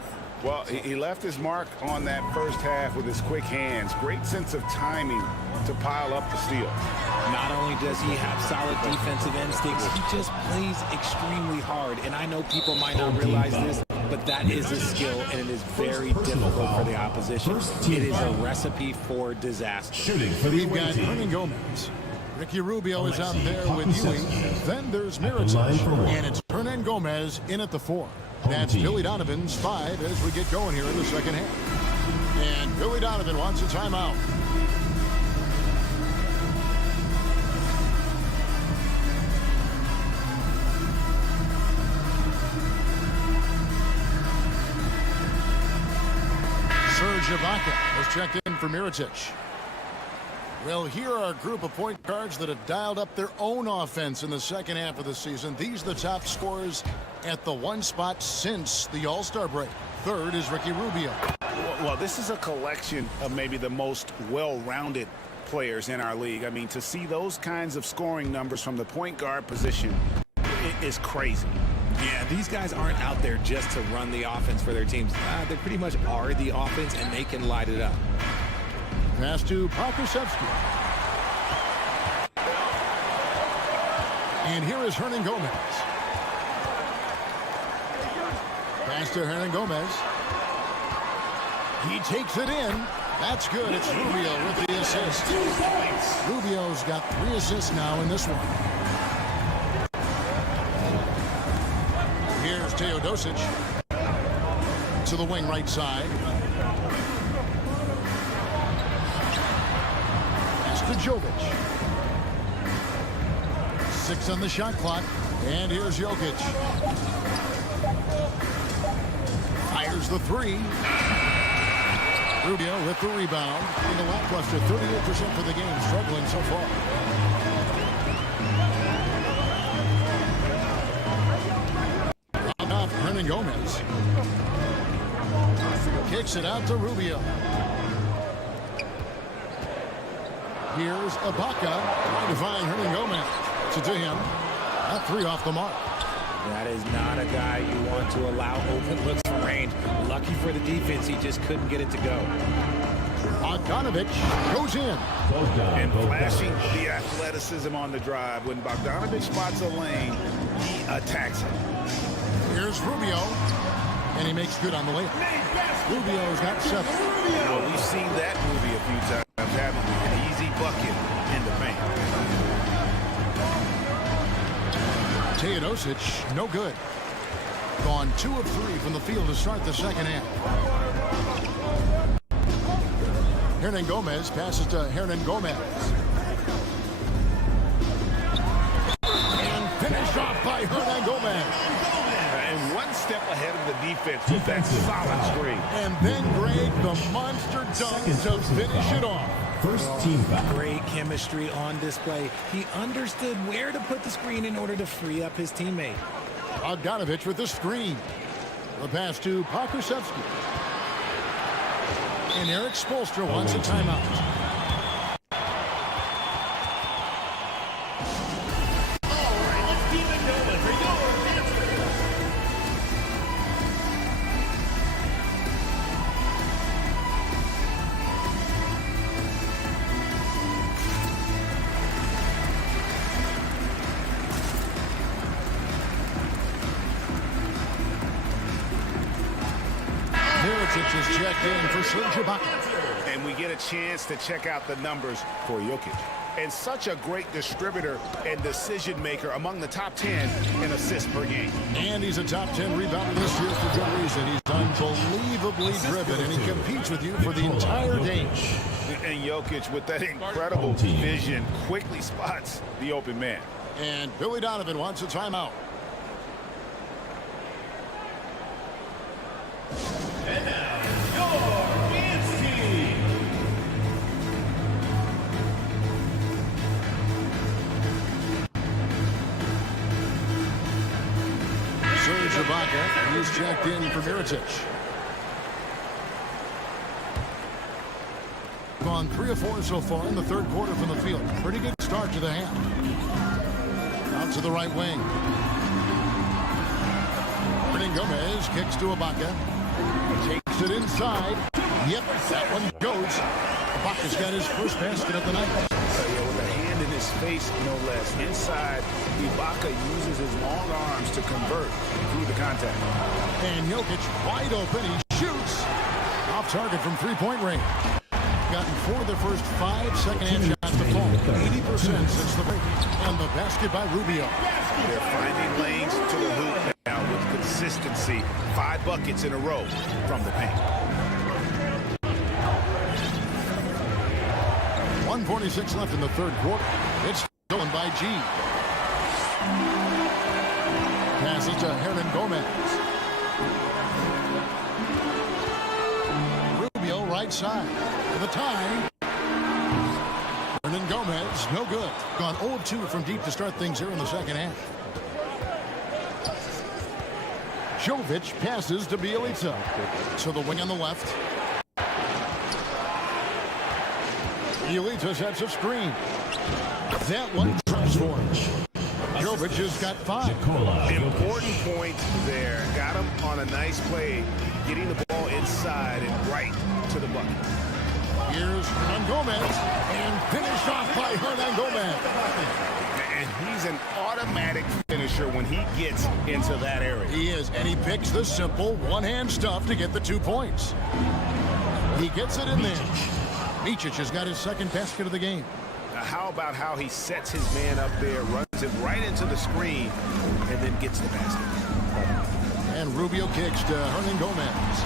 Well, he left his mark on that first half with his quick hands. Great sense of timing to pile up the steal. Not only does he have solid defensive instincts, he just plays extremely hard. And I know people might not realize this, but that is a skill, and it is very difficult for the opposition. It is a recipe for disaster. Shooting for the We've got Hernan Gomez. Ricky Rubio is out there with Yui. Then there's Mirotic. And it's Hernan Gomez in at the 4. That's Billy Donovan's 5 as we get going here in the second half. And Billy Donovan wants a timeout. Serge Ibaka has checked in for Mirotic. Well, here are a group of point guards that have dialed up their own offense in the second half of the season. These are the top scorers at the 1 spot since the All-Star break. Third is Ricky Rubio. Well, this is a collection of maybe the most well-rounded players in our league. I mean, to see those kinds of scoring numbers from the point guard position is crazy. Yeah, these guys aren't out there just to run the offense for their teams. They pretty much are the offense, and they can light it up. Pass to Stavki. And here is Hernan Gomez. Pass to Hernan Gomez. He takes it in, That's good. It's Rubio with the assist. Rubio's got 3 assists now in this one. Here's Teodosic to the wing right side. That's to Jovic. 6 on the shot clock. And here's Jokic. Fires the 3. Rubio with the rebound. In the lackluster, 38% for the game. Struggling so far. Up, Hernan Gomez. Kicks it out to Rubio. Here's Ibaka trying to find Hernan Gomez. So to him, that 3 off the mark. That is not a guy you want to allow open looks from range. Lucky for the defense, he just couldn't get it to go. Bogdanovic goes in. And flashing the athleticism on the drive. When Bogdanovic spots a lane, he attacks it. Here's Rubio. And he makes good on the layup. Rubio's got 7. Well, we've seen that movie a few times, haven't we? An easy bucket in the paint. Teodosic, no good. Gone 2 of 3 from the field to start the second half. Hernan Gomez passes to Hernan Gomez. And finished off by Hernan Gomez. And 1 step ahead of the defense with that solid screen. And then Greg, the monster dunk to finish it off. First team foul. Great chemistry on display. He understood where to put the screen in order to free up his teammate. Bogdanovic with the screen. The pass to Pokusevski. And Eric Spoelstra wants a timeout. All right, let's keep it going for your answer. Mirotic is checked in for Serge Ibaka. And we get a chance to check out the numbers for Jokic. And such a great distributor and decision maker, among the top 10 in assists per game. And he's a top 10 rebounder this year for good reason. He's unbelievably driven, and he competes with you for the entire game. And Jokic, with that incredible vision, quickly spots the open man. And Billy Donovan wants a timeout. And now, your dance team. Serge Ibaka, he's checked in for Mirotic. Gone 3 of 4 so far in the third quarter from the field. Pretty good start to the half. Out to the right wing. Hernan Gomez kicks to Ibaka. Takes it inside. Yep, that one goes. Ibaka's got his first basket of the night. With a hand in his face, no less. Inside, Ibaka uses his long arms to convert through the contact. And Jokic wide open. He shoots. Off target from 3-point range. Gotten 4 of the first 5 second-half shots to fall. 80% since the break. And the basket by Rubio. They're finding lanes to the hoop now with consistency. 5 buckets in a row from the paint. 1:46 left in the third quarter. It's stolen by G. Passes to Hernan Gomez. Rubio right side. For the tie. Hernan Gomez, no good. Gone 0-2 from deep to start things here in the second half. Jovic passes to Bielitsa. So the wing on the left. Bielitsa sets a screen. That one drops for him. Jovic has got 5. Important point there. Got him on a nice play, getting the ball inside and right to the bucket. Here's Hernan Gomez, and finished off by Hernan Gomez. And he's an automatic finisher when he gets into that area. He is, and he picks the simple one-hand stuff to get the 2 points. He gets it in there. Micic has got his second basket of the game. How about how he sets his man up there, runs it right into the screen, and then gets the basket. And Rubio kicks to Hernan Gomez.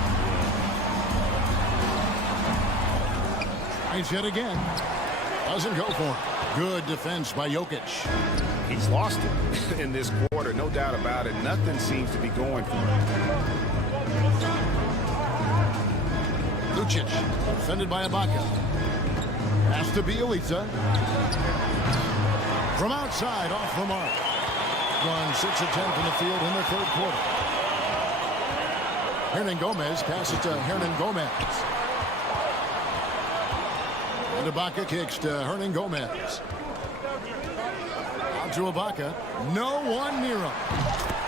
Tries it again. Doesn't go for it. Good defense by Jokic. He's lost it in this quarter, no doubt about it. Nothing seems to be going for him. Lucic, defended by Ibaka. Pass to Bielitsa. From outside, off the mark. Gone 6 of 10 from the field in the third quarter. Hernan Gomez passes to Hernan Gomez. And Ibaka kicks to Hernan Gomez. Out to Ibaka. No one near him.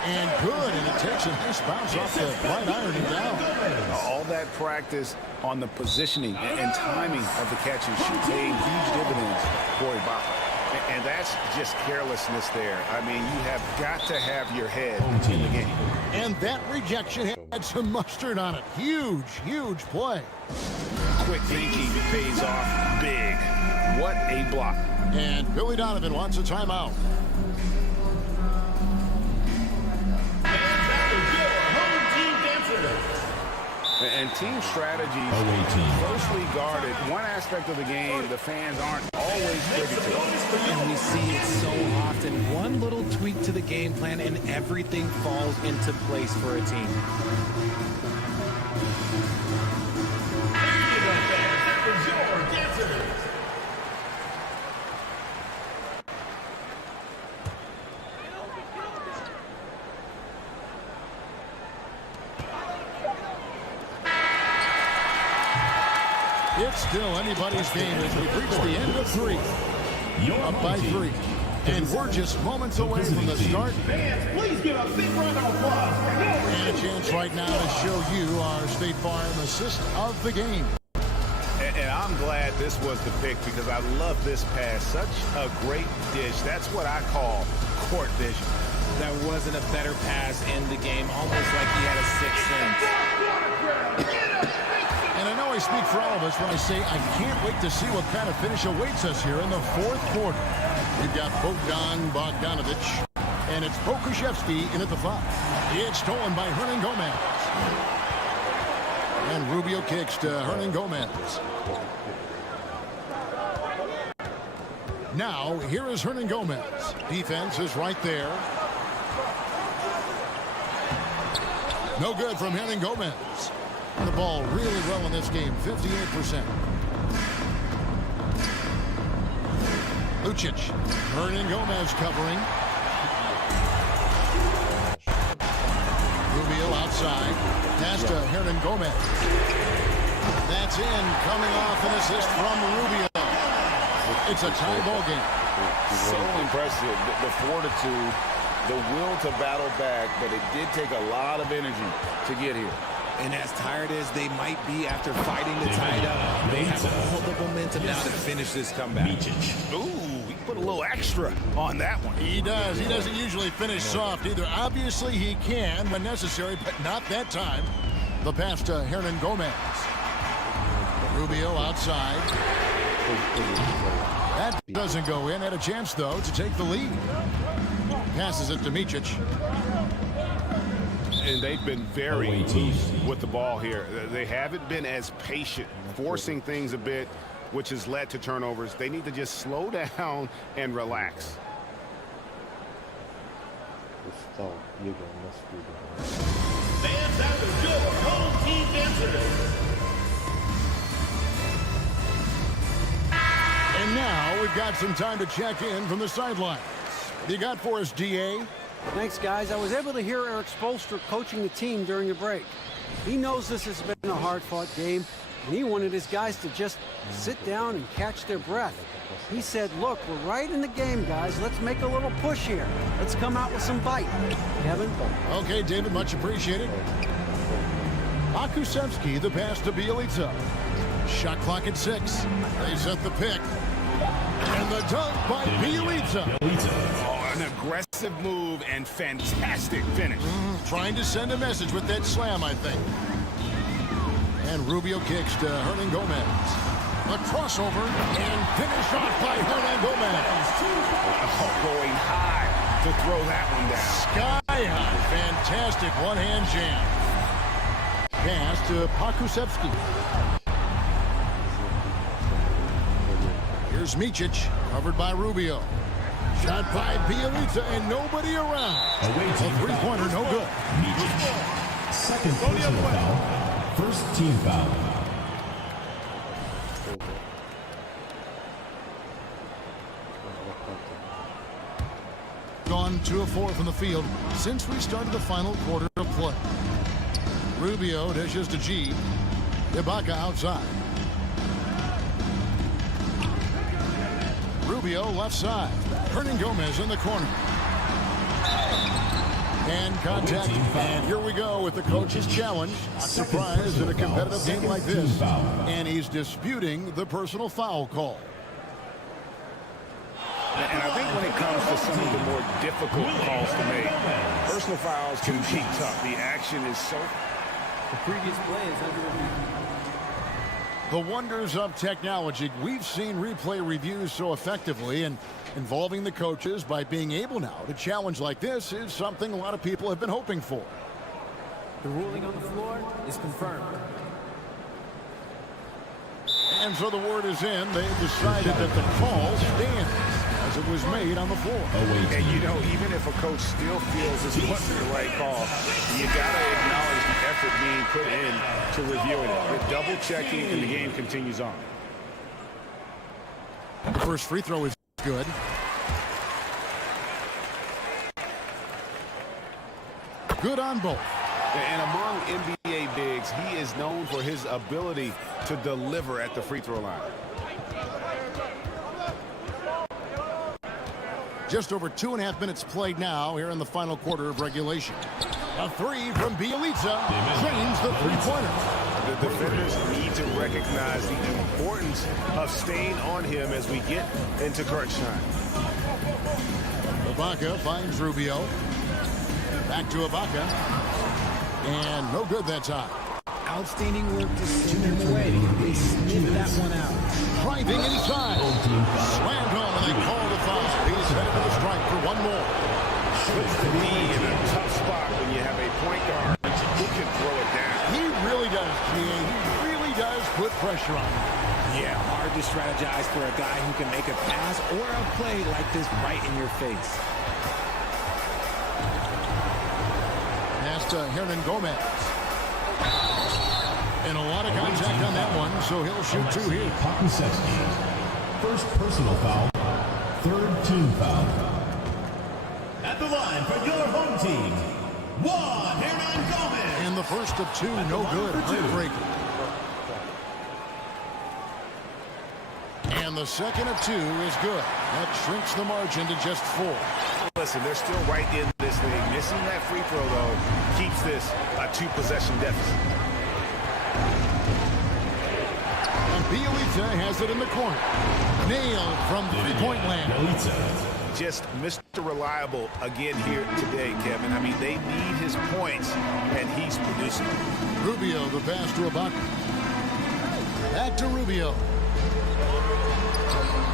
And good, and it takes a nice bounce off the right iron and down. All that practice on the positioning and timing of the catch and shoot paid huge dividends for Ibaka. And that's just carelessness there. I mean, you have got to have your head in the game. And that rejection had some mustard on it. Huge, huge play. Quick thinking pays off big. What a block. And Billy Donovan wants a timeout. And team strategies closely guarded. One aspect of the game the fans aren't always privy to. And we see it so often. One little tweak to the game plan and everything falls into place for a team. It's still anybody's game as we've reached the end of 3. Up by 3. And we're just moments away from the start. Fans, please give a big round of applause. And a chance right now to show you our State Farm assist of the game. And I'm glad this was the pick because I love this pass. Such a great dish. That's what I call court vision. That wasn't a better pass in the game, almost like he had a sixth sense. And I know I speak for all of us when I say I can't wait to see what kind of finish awaits us here in the fourth quarter. We've got Bogdanovic, and it's Pokuševski in at the 5. It's stolen by Hernan Gomez. And Rubio kicks to Hernan Gomez. Now, here is Hernan Gomez. Defense is right there. No good from Hernan Gomez. The ball really well in this game, 58%. Lucic, Hernan Gomez covering. Rubio outside, pass to Hernan Gomez. That's in, coming off an assist from Rubio. It's a tie ball game. So impressive, the fortitude, the will to battle back, but it did take a lot of energy to get here. And as tired as they might be after fighting to tie it up, they have all the momentum now to finish this comeback. Ooh, he put a little extra on that one. He does. He doesn't usually finish soft either. Obviously, he can when necessary, but not that time. The pass to Hernan Gomez. Rubio outside. That doesn't go in. Had a chance, though, to take the lead. Passes it to Micic. And they've been very loose with the ball here. They haven't been as patient, forcing things a bit, which has led to turnovers. They need to just slow down and relax. Fans at the door, home team visitors. And now we've got some time to check in from the sidelines. What do you got for us, DA? Thanks, guys. I was able to hear Eric Spoelstra coaching the team during the break. He knows this has been a hard-fought game, and he wanted his guys to just sit down and catch their breath. He said, look, we're right in the game, guys. Let's make a little push here. Let's come out with some bite. Kevin? Okay, David, much appreciated. Pokuševski, the pass to Bielitsa. Shot clock at 6. They set the pick. And the dunk by Bielitsa. Oh, an aggressive move and fantastic finish. Trying to send a message with that slam, I think. And Rubio kicks to Hernan Gomez. A crossover and finish off by Hernan Gomez. Going high to throw that one down. Sky high. Fantastic one-hand jam. Pass to Pakusevsky. Here's Micic, covered by Rubio. Shot by Bielitsa and nobody around. A three-pointer, no good. Micic. Second personal foul. First team foul. Gone 2 of 4 from the field since we started the final quarter of play. Rubio dishes to G. Ibaka outside. Rubio left side. Hernan Gomez in the corner. And contact. And here we go with the coach's challenge. Not surprised in a competitive game like this. And he's disputing the personal foul call. And I think when it comes to some of the more difficult calls to make, personal fouls can be tough. The action is so... The previous play is under review. The wonders of technology. We've seen replay reviews so effectively, and involving the coaches by being able now to challenge like this is something a lot of people have been hoping for. The ruling on the floor is confirmed. And so the word is in. They've decided that the call stands as it was made on the floor. And you know, even if a coach still feels this wasn't the right call, you got to acknowledge the effort being put in to reviewing it. You're double checking and the game continues on. The first free throw is good. Good on both. And among NBA bigs, he is known for his ability to deliver at the free throw line. Just over 2.5 minutes played now here in the final quarter of regulation. A three from Bielitsa drains the three-pointer. The defenders need to recognize the importance of staying on him as we get into crunch time. Ibaka finds Rubio. Back to Ibaka. And no good that time. Outstanding work to send him away. They sniffed that one out. Driving inside. Slammed home and they call the foul. He's headed to the strike for one more. Puts the knee in a tough spot when you have a point guard who can throw it down. He really does, G.A. He really does put pressure on him. Yeah, hard to strategize for a guy who can make a pass or a play like this right in your face. Pass to Hernan Gomez. And a lot of contact on that one, so he'll shoot two here. First personal foul, third team foul. At the line for your home team, Hernan Gomez. And the first of two, no good. Heartbreaker. And the second of two is good. That shrinks the margin to just 4. Listen, they're still right in this thing. Missing that free throw, though, keeps this a 2-possession deficit. And Bielitsa has it in the corner. Nailed from three-point land. Just Mr. Reliable again here today, Kevin. I mean, they need his points, and he's producing. Rubio, the pass to Ibaka. Back to Rubio.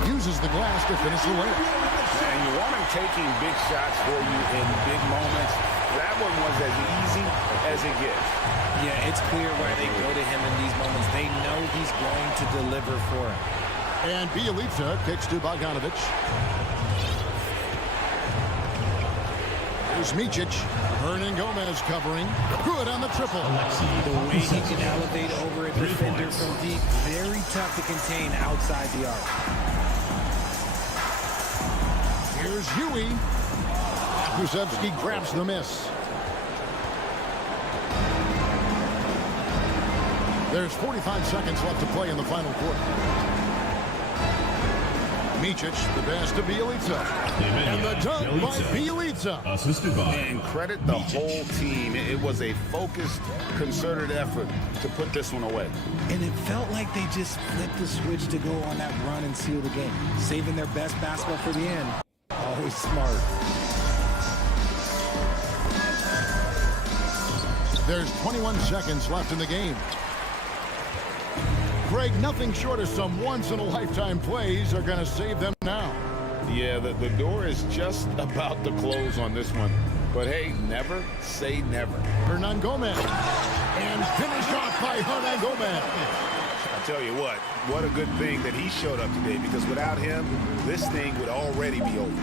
Uses the glass to finish the layup. And you want him taking big shots for you in big moments. That one was as easy as it gets. Yeah, it's clear why they go to him in these moments. They know he's going to deliver for him. And Bielitsa kicks to Bogdanovic. Here's Micic. Hernan Gomez covering. Good on the triple. The way he can elevate over a defender from deep, very tough to contain outside the arc. Here's Huey. Kusevsky grabs the miss. There's 45 seconds left to play in the final quarter. Micic, the pass to Bielitsa. And the dunk by Bielitsa. Assisted by. And credit the whole team. It was a focused, concerted effort to put this one away. And it felt like they just flipped the switch to go on that run and seal the game. Saving their best basketball for the end. Always smart. There's 21 seconds left in the game. Greg, nothing short of some once-in-a-lifetime plays are going to save them now. Yeah, the door is just about to close on this one. But hey, never say never. Hernan Gomez. And finished off by Hernan Gomez. I tell you what a good thing that he showed up today, because without him, this thing would already be over.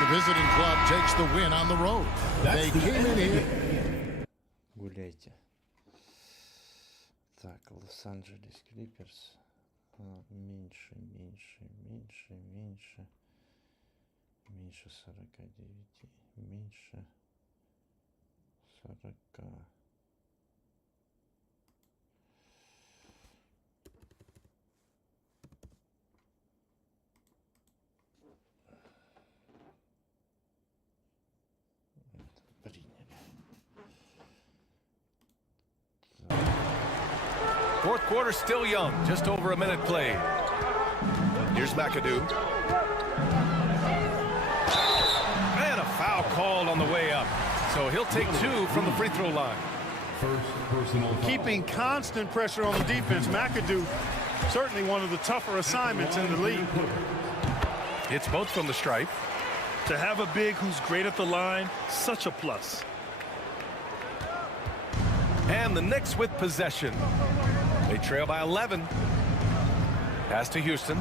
The visiting club takes the win on the road. They came in here. Гуляйте. Так, Лос-Анджелес Клиперс. Меньше. Меньше 49. Меньше 40. Fourth quarter still young, just over a minute played. Here's McAdoo. And a foul called on the way up. So he'll take 2 from the free throw line. Keeping constant pressure on the defense, McAdoo, certainly one of the tougher assignments in the league. It's both from the stripe. To have a big who's great at the line, such a plus. And the Knicks with possession. They trail by 11. Pass to Houston.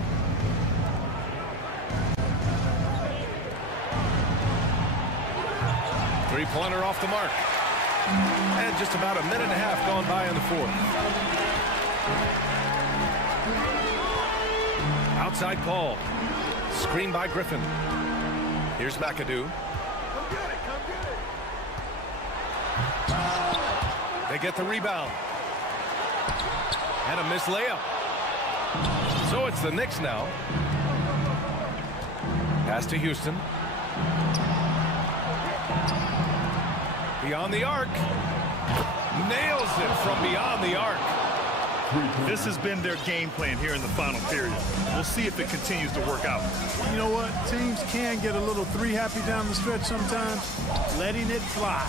Three-pointer off the mark. And just about a minute and a half gone by in the fourth. Outside Paul. Screen by Griffin. Here's McAdoo. They get the rebound. And a missed layup. So it's the Knicks now. Pass to Houston. Beyond the arc. Nails it from beyond the arc. This has been their game plan here in the final period. We'll see if it continues to work out. You know what? Teams can get a little three-happy down the stretch sometimes. Letting it fly.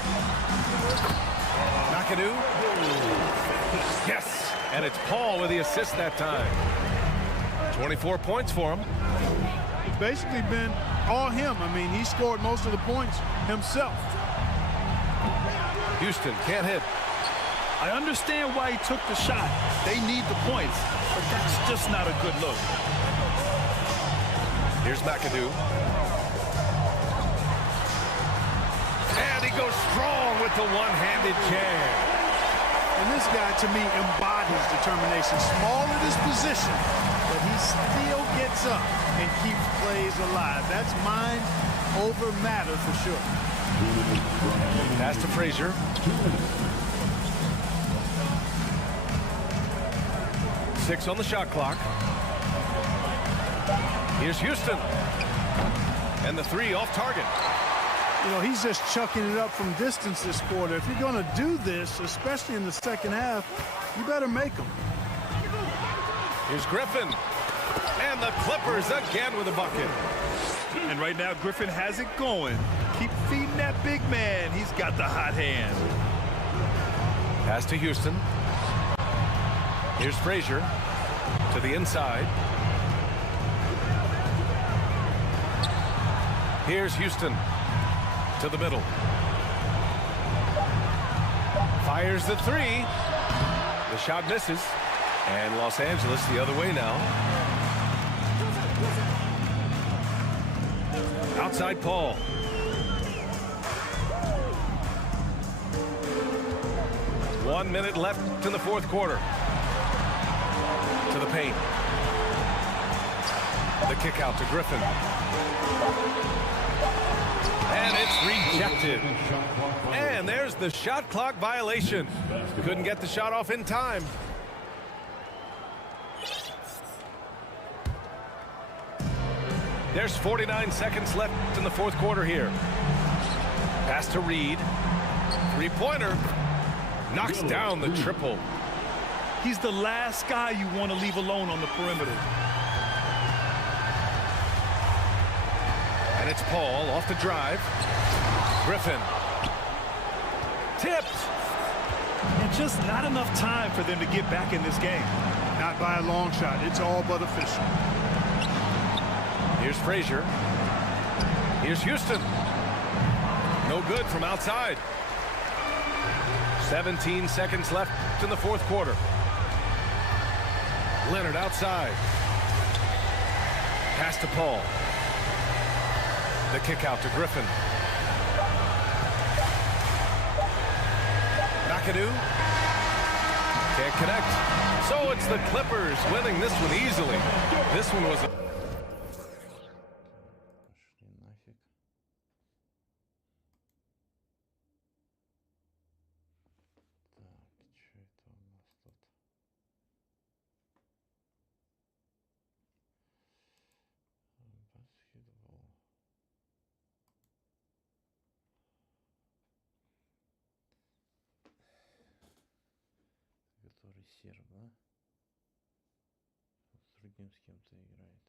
McAdoo. Yes. And it's Paul with the assist that time. 24 points for him. It's basically been all him. I mean, he scored most of the points himself. Houston can't hit. I understand why he took the shot. They need the points, but that's just not a good look. Here's McAdoo. And he goes strong with the one-handed jam. And this guy, to me, embodies determination. Small at his position, but he still gets up and keeps plays alive. That's mind over matter for sure. Pass to Frazier. Six on the shot clock. Here's Houston. And the three off target. You know, he's just chucking it up from distance this quarter. If you're going to do this, especially in the second half, you better make them. Here's Griffin. And the Clippers again with a bucket. And right now, Griffin has it going. Keep feeding that big man. He's got the hot hand. Pass to Houston. Here's Frazier to the inside. Here's Houston to the middle. Fires the three. The shot misses. And Los Angeles the other way now. Outside Paul. One minute left in the fourth quarter. To the paint. The kick out to Griffin. And it's rejected. And there's the shot clock violation. Couldn't get the shot off in time. There's 49 seconds left in the fourth quarter here. Pass to Reed. Three-pointer. Knocks down the triple. He's the last guy you want to leave alone on the perimeter. And it's Paul off the drive. Griffin. Tipped. and just not enough time for them to get back in this game. Not by a long shot. It's all but official. Here's Frazier. Here's Houston. No good from outside. 17 seconds left in the fourth quarter. Leonard outside. Pass to Paul. The kick out to Griffin. McAdoo can't connect. So it's the Clippers winning this one easily. This one was Который серб, да? С другим с кем-то играет.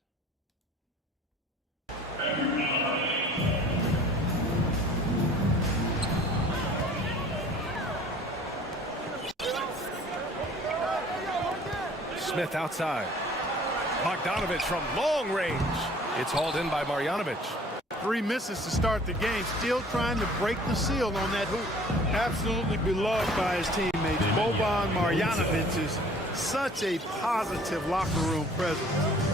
Smith outside. Bogdanovich from long range. It's hauled in by Marjanovic. 3 misses to start the game. Still trying to break the seal on that hoop. Absolutely beloved by his teammates. Boban Marjanovic is such a positive locker room presence.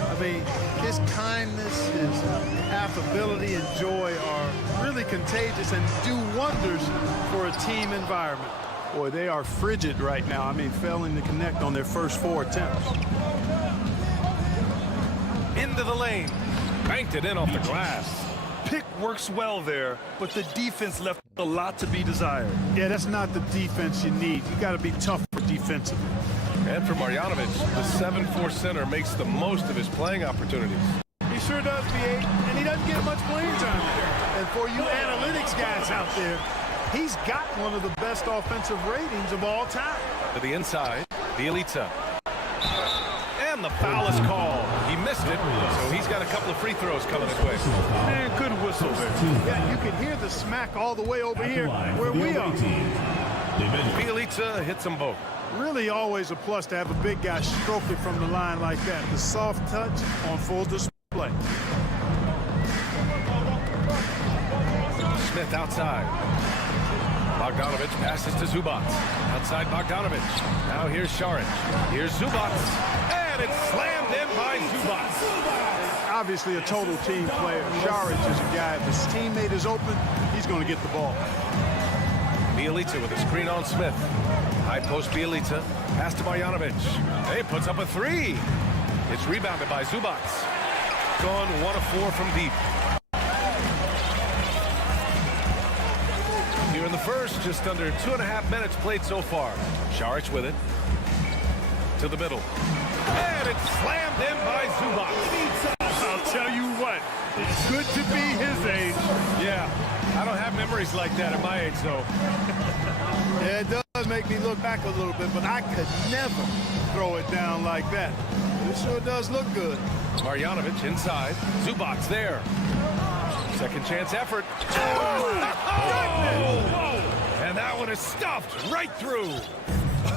I mean, his kindness, his affability and joy are really contagious and do wonders for a team environment. Boy, they are frigid right now. I mean, failing to connect on their first 4 attempts. Into the lane. Banked it in off the glass. Pick works well there, but the defense left a lot to be desired. Yeah, that's not the defense you need. You got to be tougher defensively. And for Marjanovic, the 7'4" center makes the most of his playing opportunities. He sure does, B8, and he doesn't get much playing time there. And for you analytics guys out there, he's got one of the best offensive ratings of all time. To the inside, Bielitsa. And the foul is called. He missed it, so he's got a couple of free throws coming his way. Man, good whistle there. Yeah, you can hear the smack all the way over here where we are. Bielitsa hits them both. Really always a plus to have a big guy stroke it from the line like that. The soft touch on full display. Smith outside. Bogdanovich passes to Zubac. Outside Bogdanovich. Now here's Šarić. Here's Zubac. And it's slammed in by Zubac. Obviously a total team player. Šarić is a guy, if his teammate is open, he's going to get the ball. Bielitsa with a screen on Smith. High post Bielitsa. Pass to Marjanovic. He puts up a 3. It's rebounded by Zubac. Gone 1 of 4 from deep. Here in the first, just under 2.5 minutes played so far. Šarić with it. To the middle. And it's slammed in by Zubac. I'll tell you what, it's good to be his age. Yeah, I don't have memories like that at my age, though. Yeah, it does make me look back a little bit, but I could never throw it down like that. It sure does look good. Marjanovic inside. Zubac there. Second chance effort. Oh, and that one is stuffed right through.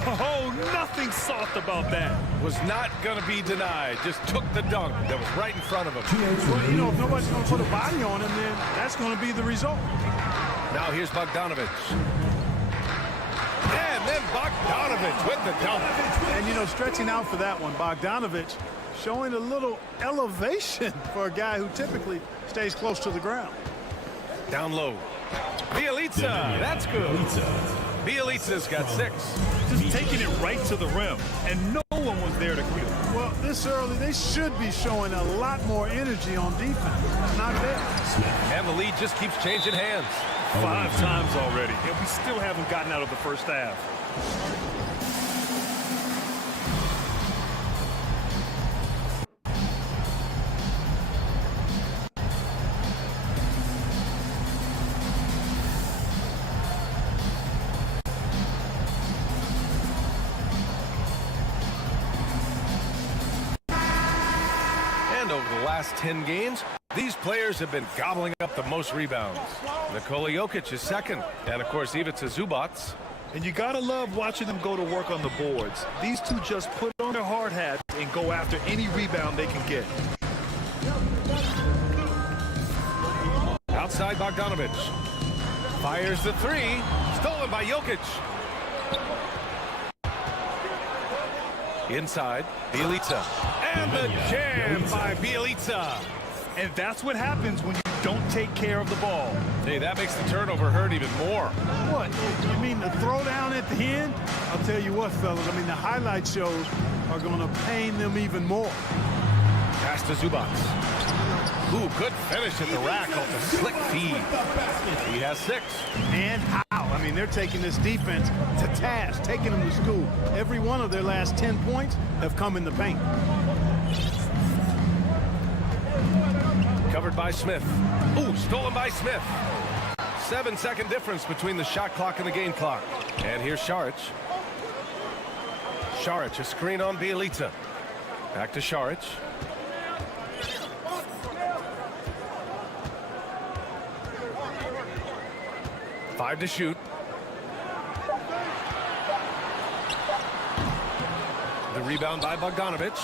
Oh, nothing soft about that. Was not going to be denied. Just took the dunk that was right in front of him. Well, you know, if nobody's going to put a body on him, then that's going to be the result. Now here's Bogdanovich. And then Bogdanovich with the dunk. And, you know, stretching out for that one, Bogdanovich showing a little elevation for a guy who typically stays close to the ground. Down low. Bielitsa, that's good. Bielitsa's got 6. Just taking it right to the rim, and no one was there to greet him. Well, this early, they should be showing a lot more energy on defense. It's not there. And the lead just keeps changing hands. 5 times already, and we still haven't gotten out of the first half. Over the last 10 games, these players have been gobbling up the most rebounds. Nikola Jokic is second, and of course Ivica Zubac And you gotta love watching them go to work on the boards. These two just put on their hard hats and go after any rebound they can get. Outside Bogdanovic. Fires the three. Stolen by Jokic. Inside, Bielitsa. And the jam by Bielitsa. And that's what happens when you don't take care of the ball. Hey, that makes the turnover hurt even more. What? You mean the throwdown at the end? I'll tell you what, fellas. I mean, the highlight shows are going to pain them even more. Pass to Zubac. Ooh, good finish at the rack off the slick feed. He has 6. And how? I mean, they're taking this defense to task, taking them to school. Every one of their last 10 points have come in the paint. Covered by Smith. Ooh, stolen by Smith. 7-second difference between the shot clock and the game clock. And here's Šarić. Šarić, a screen on Bielitsa. Back to Šarić. Five to shoot. The rebound by Bogdanovic.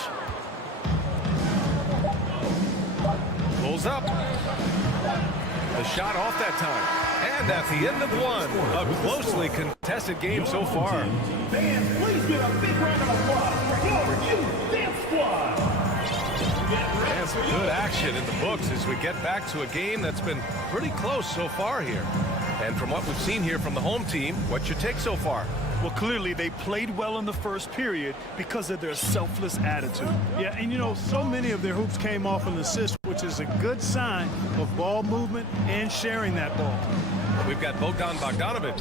Pulls up. The shot off that time. And that's the end of one. A closely contested game so far. Fans, please give a big round of applause for your youth dance squad. And some good action in the books as we get back to a game that's been pretty close so far here. And from what we've seen here from the home team, what's your take so far? Well, clearly they played well in the first period because of their selfless attitude. Yeah, and you know, so many of their hoops came off an assist, which is a good sign of ball movement and sharing that ball. We've got Bogdan Bogdanovic,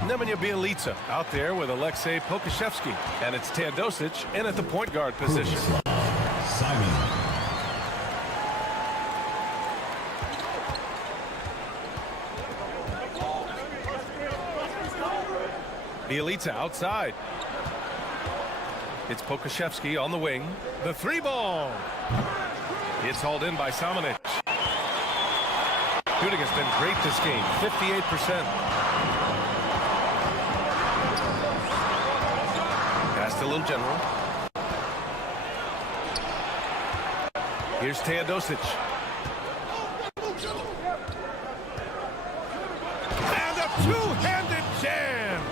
Nemanja Bielitsa out there with Aleksej Pokusevski, and it's Teodosic in at the point guard position. Simon. Bielitsa outside. It's Pokusevski on the wing. The 3 ball. It's hauled in by Samanic. Shooting has been great this game, 58%. Pass to Little General. Here's Teodosic. And a two-handed jam.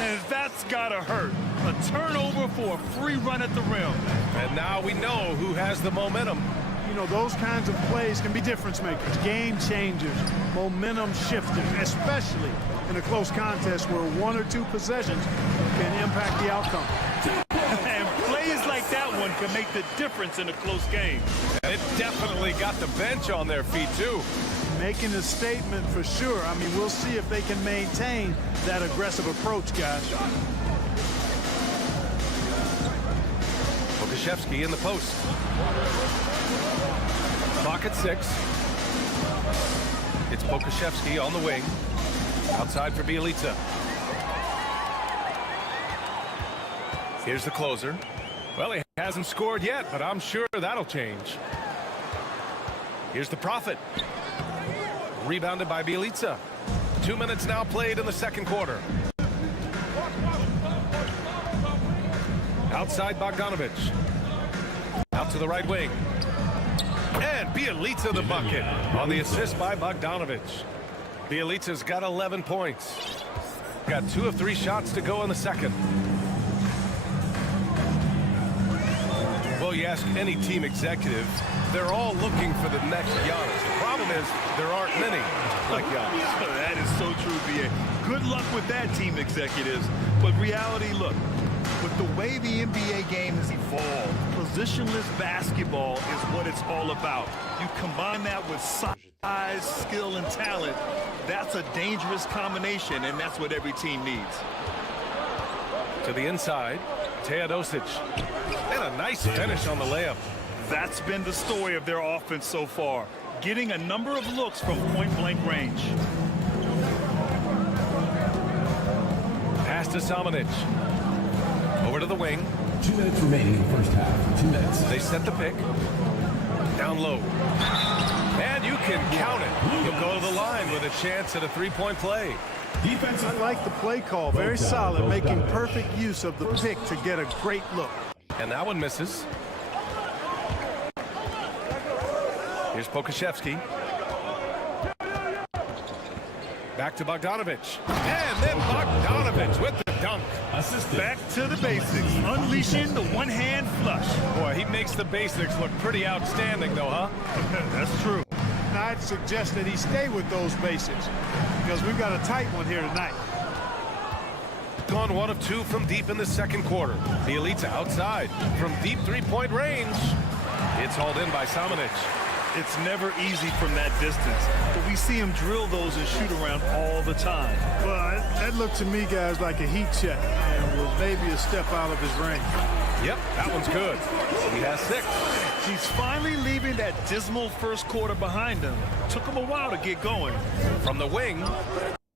And that's gotta hurt. A turnover for a free run at the rim. And now we know who has the momentum. You know, those kinds of plays can be difference makers, game changers, momentum shifters, especially in a close contest where 1 or 2 possessions can impact the outcome. And plays like that one can make the difference in a close game. And it definitely got the bench on their feet, too. Making a statement for sure. I mean, we'll see if they can maintain that aggressive approach, guys. Pokusevski in the post. Clock at 6. It's Pokusevski on the wing. Outside for Bielitsa. Here's the closer. Well, he hasn't scored yet, but I'm sure that'll change. Here's the Prophet. Rebounded by Bielitsa. 2 minutes now played in the second quarter. Outside Bogdanovic. Out to the right wing. And Bielitsa the bucket on the assist by Bogdanovic. Bielitsa's got 11 points. Got 2 of 3 shots to go in the second. Well, you ask any team executive, they're all looking for the next Giannis. The problem is there aren't many like Giannis. That is so true, B.A. Good luck with that, team executives. But reality, look, with the way the NBA game has evolved, positionless basketball is what it's all about. You combine that with size, skill, and talent, that's a dangerous combination, and that's what every team needs. To the inside, Teodosic. And a nice finish on the layup. That's been the story of their offense so far, getting a number of looks from point-blank range. Pass to Samanic. Over to the wing. 2 minutes remaining in the first half. 2 minutes. They set the pick. Down low. And you can count it. He'll go to the line with a chance at a 3-point play. Defensive. I like the play call. Very solid, making perfect use of the pick to get a great look. And that one misses. Here's Pokashevsky. Back to Bogdanovich. And then Bogdanovich with the dunk. Back to the basics. Unleashing the one-hand flush. Boy, he makes the basics look pretty outstanding, though, huh? That's true. And I'd suggest that he stay with those basics because we've got a tight one here tonight. Gone 1 of 2 from deep in the second quarter. Bielitsa outside from deep three-point range. It's hauled in by Samanic. It's never easy from that distance, but we see him drill those and shoot around all the time. Well, that looked to me, guys, like a heat check and was maybe a step out of his range. Yep, that one's good. He has 6. He's finally leaving that dismal first quarter behind him. Took him a while to get going. From the wing,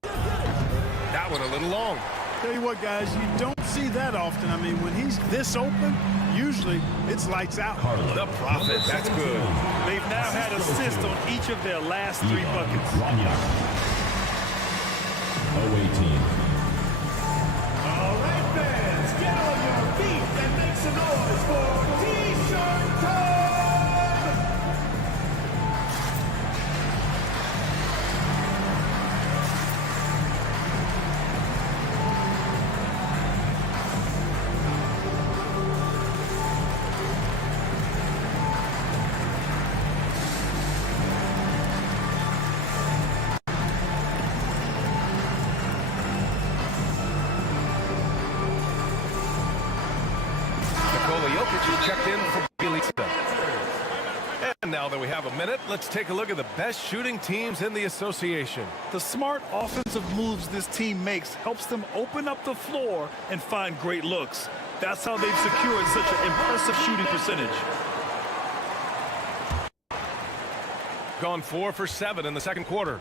that one a little long. Tell you what, guys, you don't see that often. I mean, when he's this open, usually it's lights out. The Prophet, that's good. They've now had assists on each of their last 3 buckets. 018. All right, fans, get on your feet and make some noise for T-shirt time! Checked in for Bielitsa. And now that we have a minute, let's take a look at the best shooting teams in the association. The smart offensive moves this team makes helps them open up the floor and find great looks. That's how they've secured such an impressive shooting percentage. Gone 4 for 7 in the second quarter.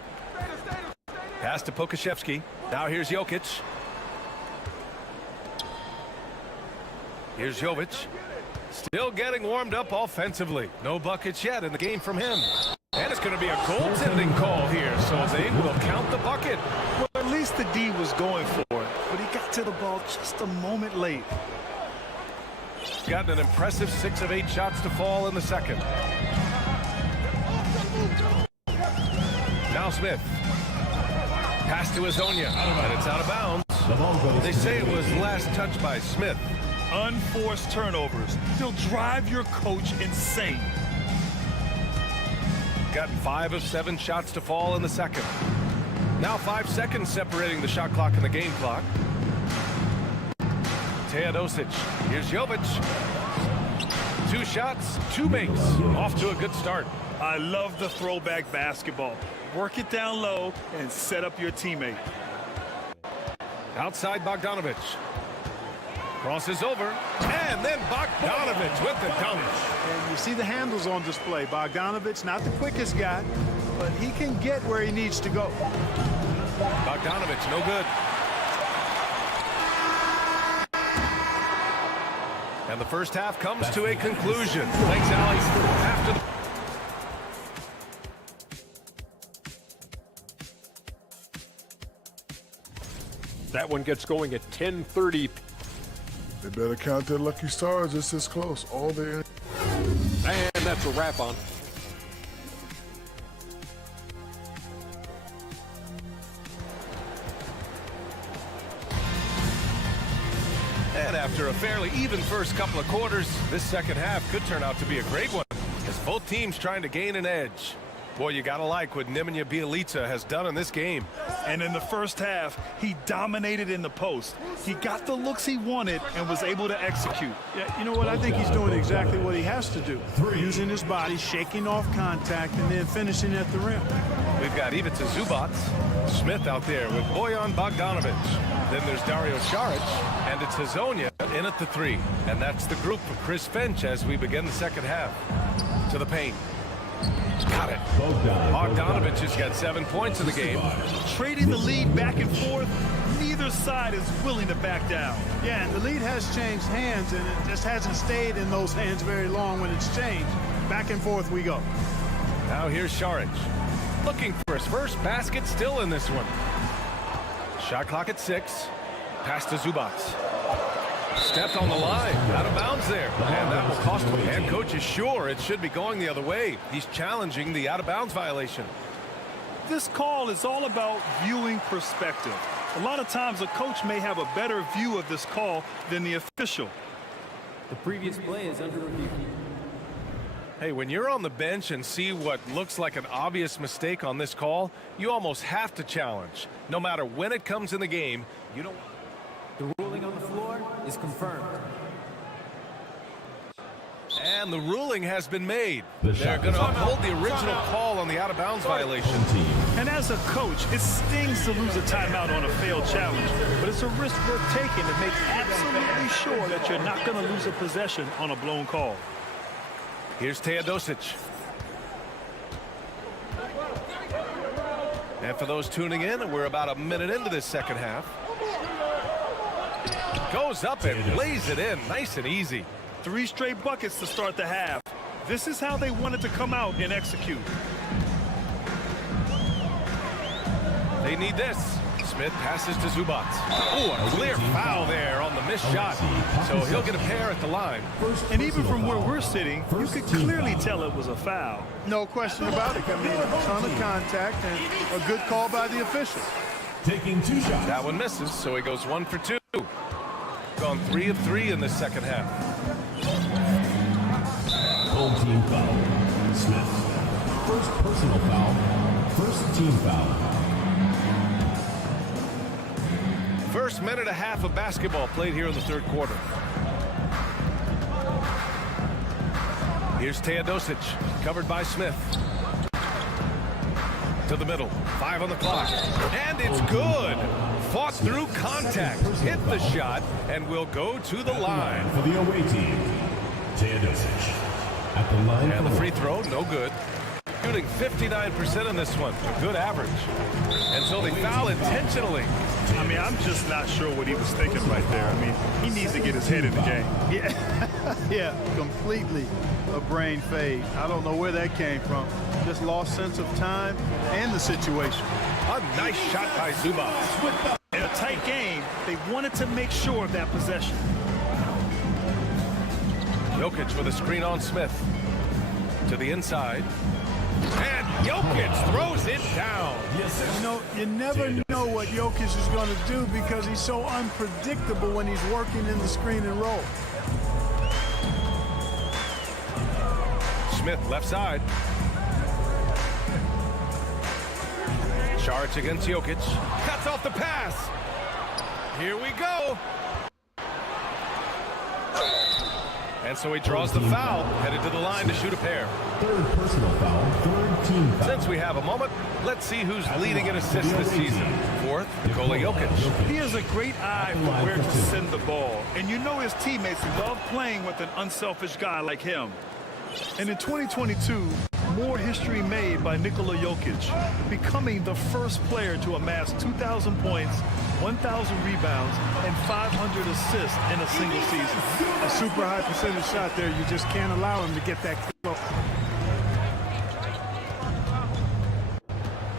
Pass to Pokashevsky. Now here's Jokic. Here's Jovic. Still getting warmed up offensively. No buckets yet in the game from him. And it's going to be a goaltending call here, so they will count the bucket. Well, at least the D was going for it, but he got to the ball just a moment late. Gotten an impressive 6 of 8 shots to fall in the second. Now Smith. Pass to Azonia, and it's out of bounds. They say it was last touched by Smith. Unforced turnovers. They'll drive your coach insane. Gotten 5 of 7 shots to fall in the second. Now 5 seconds separating the shot clock and the game clock. Teodosic. Here's Jovic. 2 shots, 2 makes. Off to a good start. I love the throwback basketball. Work it down low and set up your teammate. Outside Bogdanovich. Crosses over, and then Bogdanovich with the dunk. And you see the handles on display. Bogdanovich, not the quickest guy, but he can get where he needs to go. Bogdanovich, no good. And the first half comes to a conclusion. Thanks, Allie. After the That one gets going at 10:30. They better count their lucky stars. It's this close. All day. And that's a wrap on. And after a fairly even first couple of quarters, this second half could turn out to be a great one, as both teams trying to gain an edge. Boy, you gotta like what Nemanja Bjelica has done in this game. And in the first half, he dominated in the post. He got the looks he wanted and was able to execute. Yeah, you know what? I think he's doing exactly what he has to do. Using his body, shaking off contact, and then finishing at the rim. We've got Ivica Zubac, Smith out there with Bojan Bogdanovic. Then there's Dario Saric, and it's Hazonia in at the 3. And that's the group for Chris Finch as we begin the second half. To the paint. Got it. Bogdanovich has got 7 points in the game. Trading the lead back and forth, neither side is willing to back down. Yeah, and the lead has changed hands, and it just hasn't stayed in those hands very long when it's changed. Back and forth we go. Now here's Saric. Looking for his first basket still in this one. Shot clock at 6. Pass to Zubac. Stepped on the line. Out of bounds there. And that will cost him. Head coach is sure it should be going the other way. He's challenging the out-of-bounds violation. This call is all about viewing perspective. A lot of times a coach may have a better view of this call than the official. The previous play is under review. Hey, when you're on the bench and see what looks like an obvious mistake on this call, you almost have to challenge. No matter when it comes in the game, you don't... The ruling on the floor is confirmed. And the ruling has been made. They're going to uphold the original call on the out-of-bounds violation. And as a coach, it stings to lose a timeout on a failed challenge, but it's a risk worth taking to make absolutely sure that you're not going to lose a possession on a blown call. Here's Teodosic. And for those tuning in, we're about a minute into this second half. Goes up and lays it in, nice and easy. 3 straight buckets to start the half. This is how they wanted to come out and execute. They need this. Smith passes to Zubac. Oh, a clear foul there on the missed shot. So he'll get a pair at the line. And even from where we're sitting, you could clearly tell it was a foul. No question about it. I mean, a ton of contact and a good call by the official. Taking 2 shots. That one misses, so he goes 1 for 2. Gone 3 of 3 in the second half. Home team foul. Smith. First personal foul. First team foul. First minute and a half of basketball played here in the third quarter. Here's Teodosic, covered by Smith. To the middle, 5 on the clock, and it's good. Fought through contact, hit the shot, and will go to the line. For the away team, Teodosic. At the line. And the free throw, no good. Shooting 59% in this one, a good average. And so they foul intentionally. I mean, I'm just not sure what he was thinking right there. I mean, he needs to get his head in the game. Yeah, completely a brain fade. I don't know where that came from. Just lost sense of time and the situation. A nice shot by Zubac. In a tight game, they wanted to make sure of that possession. Jokic with a screen on Smith. To the inside. And Jokic throws it down. You know, you never know what Jokic is going to do because he's so unpredictable when he's working in the screen and roll. Smith left side. Charge against Jokic. Cuts off the pass. Here we go. And so he draws the foul, headed to the line to shoot a pair. Third personal foul, third team foul. Since we have a moment, let's see who's leading in assists this season. Fourth, Nikola Jokic. He has a great eye for where to send the ball. And you know his teammates love playing with an unselfish guy like him. And in 2022, more history made by Nikola Jokic, becoming the first player to amass 2,000 points, 1,000 rebounds, and 500 assists in a single season. A super high percentage shot there. You just can't allow him to get that close.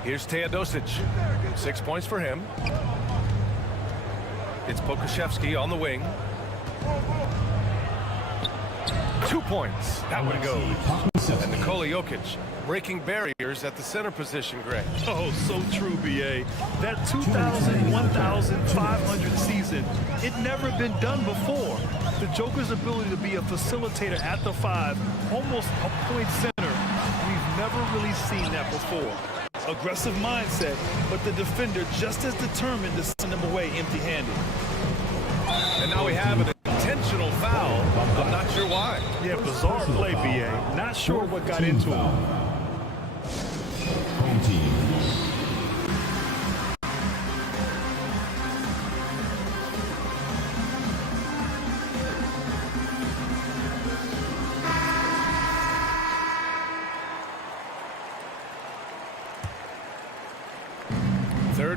Here's Teodosic. 6 points for him. It's Pokusevski on the wing. 2 points. That one goes. And Nikola Jokic breaking barriers at the center position, Greg. Oh, so true, B.A. That 2,000, 1,500 season, it never been done before. The Joker's ability to be a facilitator at the 5, almost a point center, we've never really seen that before. Aggressive mindset, but the defender just as determined to send him away empty-handed. And now we have an intentional foul. I'm not sure why. Yeah, bizarre play, B.A. Not sure what got into him. Home team.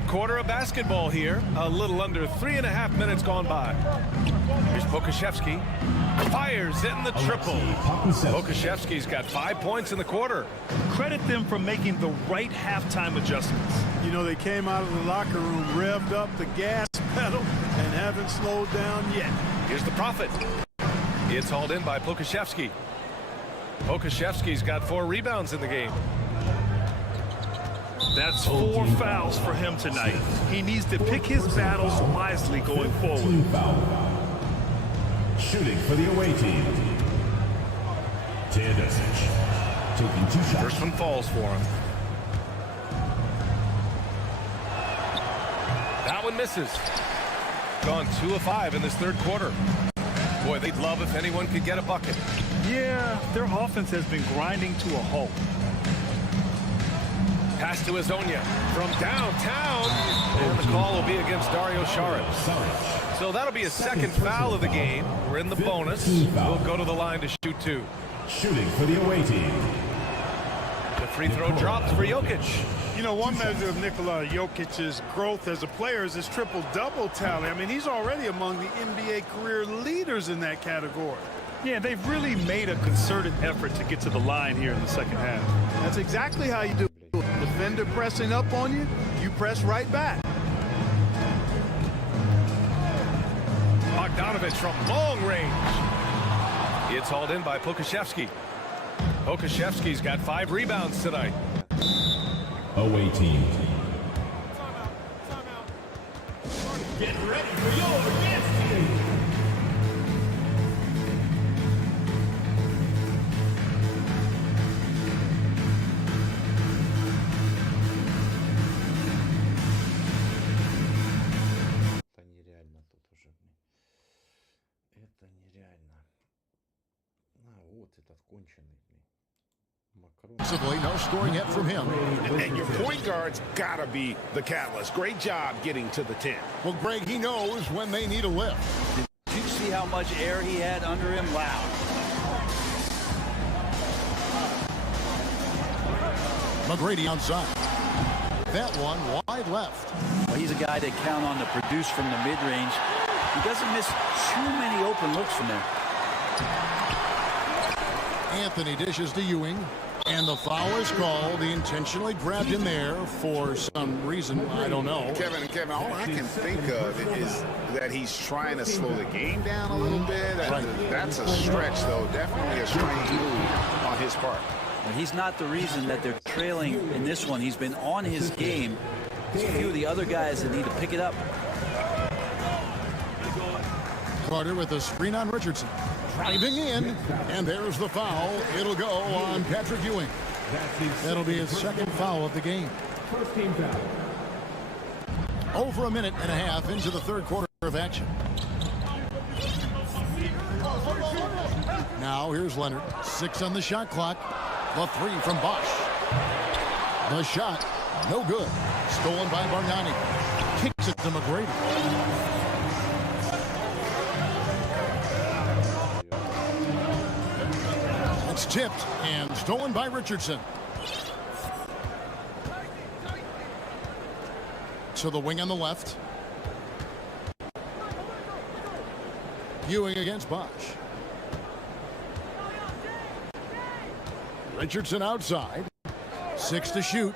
Third quarter of basketball here. A little under 3.5 minutes gone by. Here's Pokashevsky. Fires in the triple. Pokashevsky's got 5 points in the quarter. Credit them for making the right halftime adjustments. You know, they came out of the locker room, revved up the gas pedal, and haven't slowed down yet. Here's the Prophet. It's hauled in by Pokashevsky. Pokashevsky's got 4 rebounds in the game. That's 4 fouls for him tonight. He needs to pick his battles wisely going forward. Shooting for the away team. Teodosic taking 2 shots. First one falls for him. That one misses. Gone 2 of 5 in this third quarter. Boy, they'd love if anyone could get a bucket. Yeah, their offense has been grinding to a halt. Pass to Hazonia from downtown. And the call will be against Dario Saric. So that'll be a second foul of the game. We're in the bonus. We'll go to the line to shoot 2. Shooting for the away team. The free throw dropped for Jokic. You know, one measure of Nikola Jokic's growth as a player is his triple-double tally. I mean, he's already among the NBA career leaders in that category. Yeah, they've really made a concerted effort to get to the line here in the second half. That's exactly how you do it. Defender pressing up on you, you press right back. Bogdanovich from long range. It's hauled in by Pokashevsky. Pokashevsky's got 5 rebounds tonight. Away team. Get ready for your dance team. Это нереально. Вот этот конченый. No scoring yet from him. And your point guard's got to be the catalyst. Great job getting to the 10. Well, Greg, he knows when they need a lift. Did you see how much air he had under him? Wow. McGrady outside. That one wide left. Well, he's a guy that count on to produce from the mid-range. He doesn't miss too many open looks from there. Anthony dishes to Ewing. And the foul is called. He intentionally grabbed him there for some reason. I don't know. Kevin, all I can think of is that he's trying to slow the game down a little bit. That's a stretch, though. Definitely a strange move on his part. And he's not the reason that they're trailing in this one. He's been on his game. There's a few of the other guys that need to pick it up. Carter with a screen on Richardson. Driving in, and there's the foul. It'll go on Patrick Ewing. That'll be his second foul of the game. First team foul. Over a minute and a half into the third quarter of action. Now here's Leonard. 6 on the shot clock. The 3 from Bosch. The shot, no good. Stolen by Bargnani. Kicks it to McGrady. It's tipped and stolen by Richardson. To the wing on the left. Ewing against Bosch. Richardson outside. 6 to shoot.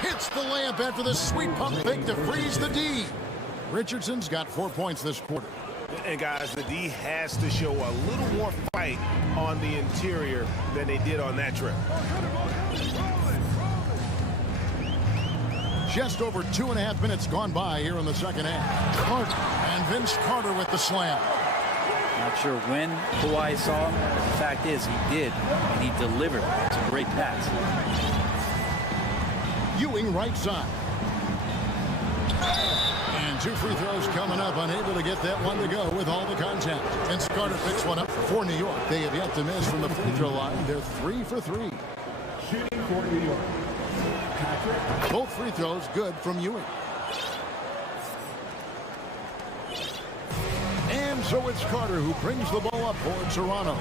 Hits the layup after the sweet pump fake to freeze the D. Richardson's got 4 points this quarter. And guys, the D has to show a little more fight on the interior than they did on that trip. Just over 2.5 minutes gone by here in the second half. Carter and Vince Carter with the slam. Not sure when Kawhi saw him. The fact is, he did, and he delivered. It's a great pass. Ewing right side. And 2 free throws coming up, unable to get that one to go with all the contact. Vince Carter picks one up for New York. They have yet to miss from the free throw line. They're 3 for 3. Shooting for New York. Patrick. Both free throws good from Ewing. And so it's Carter who brings the ball up for Toronto.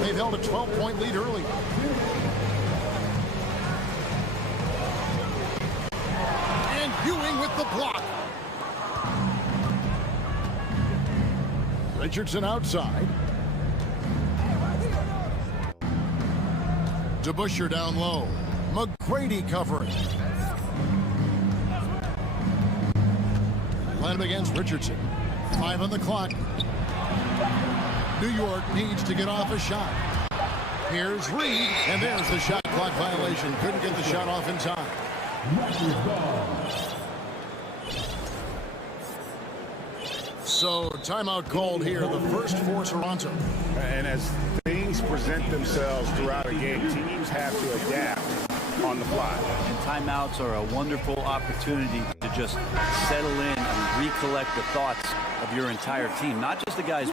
They've held a 12-point lead early. Ewing with the block. Richardson outside. DeBusschere down low. McGrady covering. Line up against Richardson. 5 on the clock. New York needs to get off a shot. Here's Reed, and there's the shot clock violation. Couldn't get the shot off in time. So timeout called here, the first for Toronto. And as things present themselves throughout a game, teams have to adapt on the fly. And timeouts are a wonderful opportunity to just settle in and recollect the thoughts of your entire team, not just the guys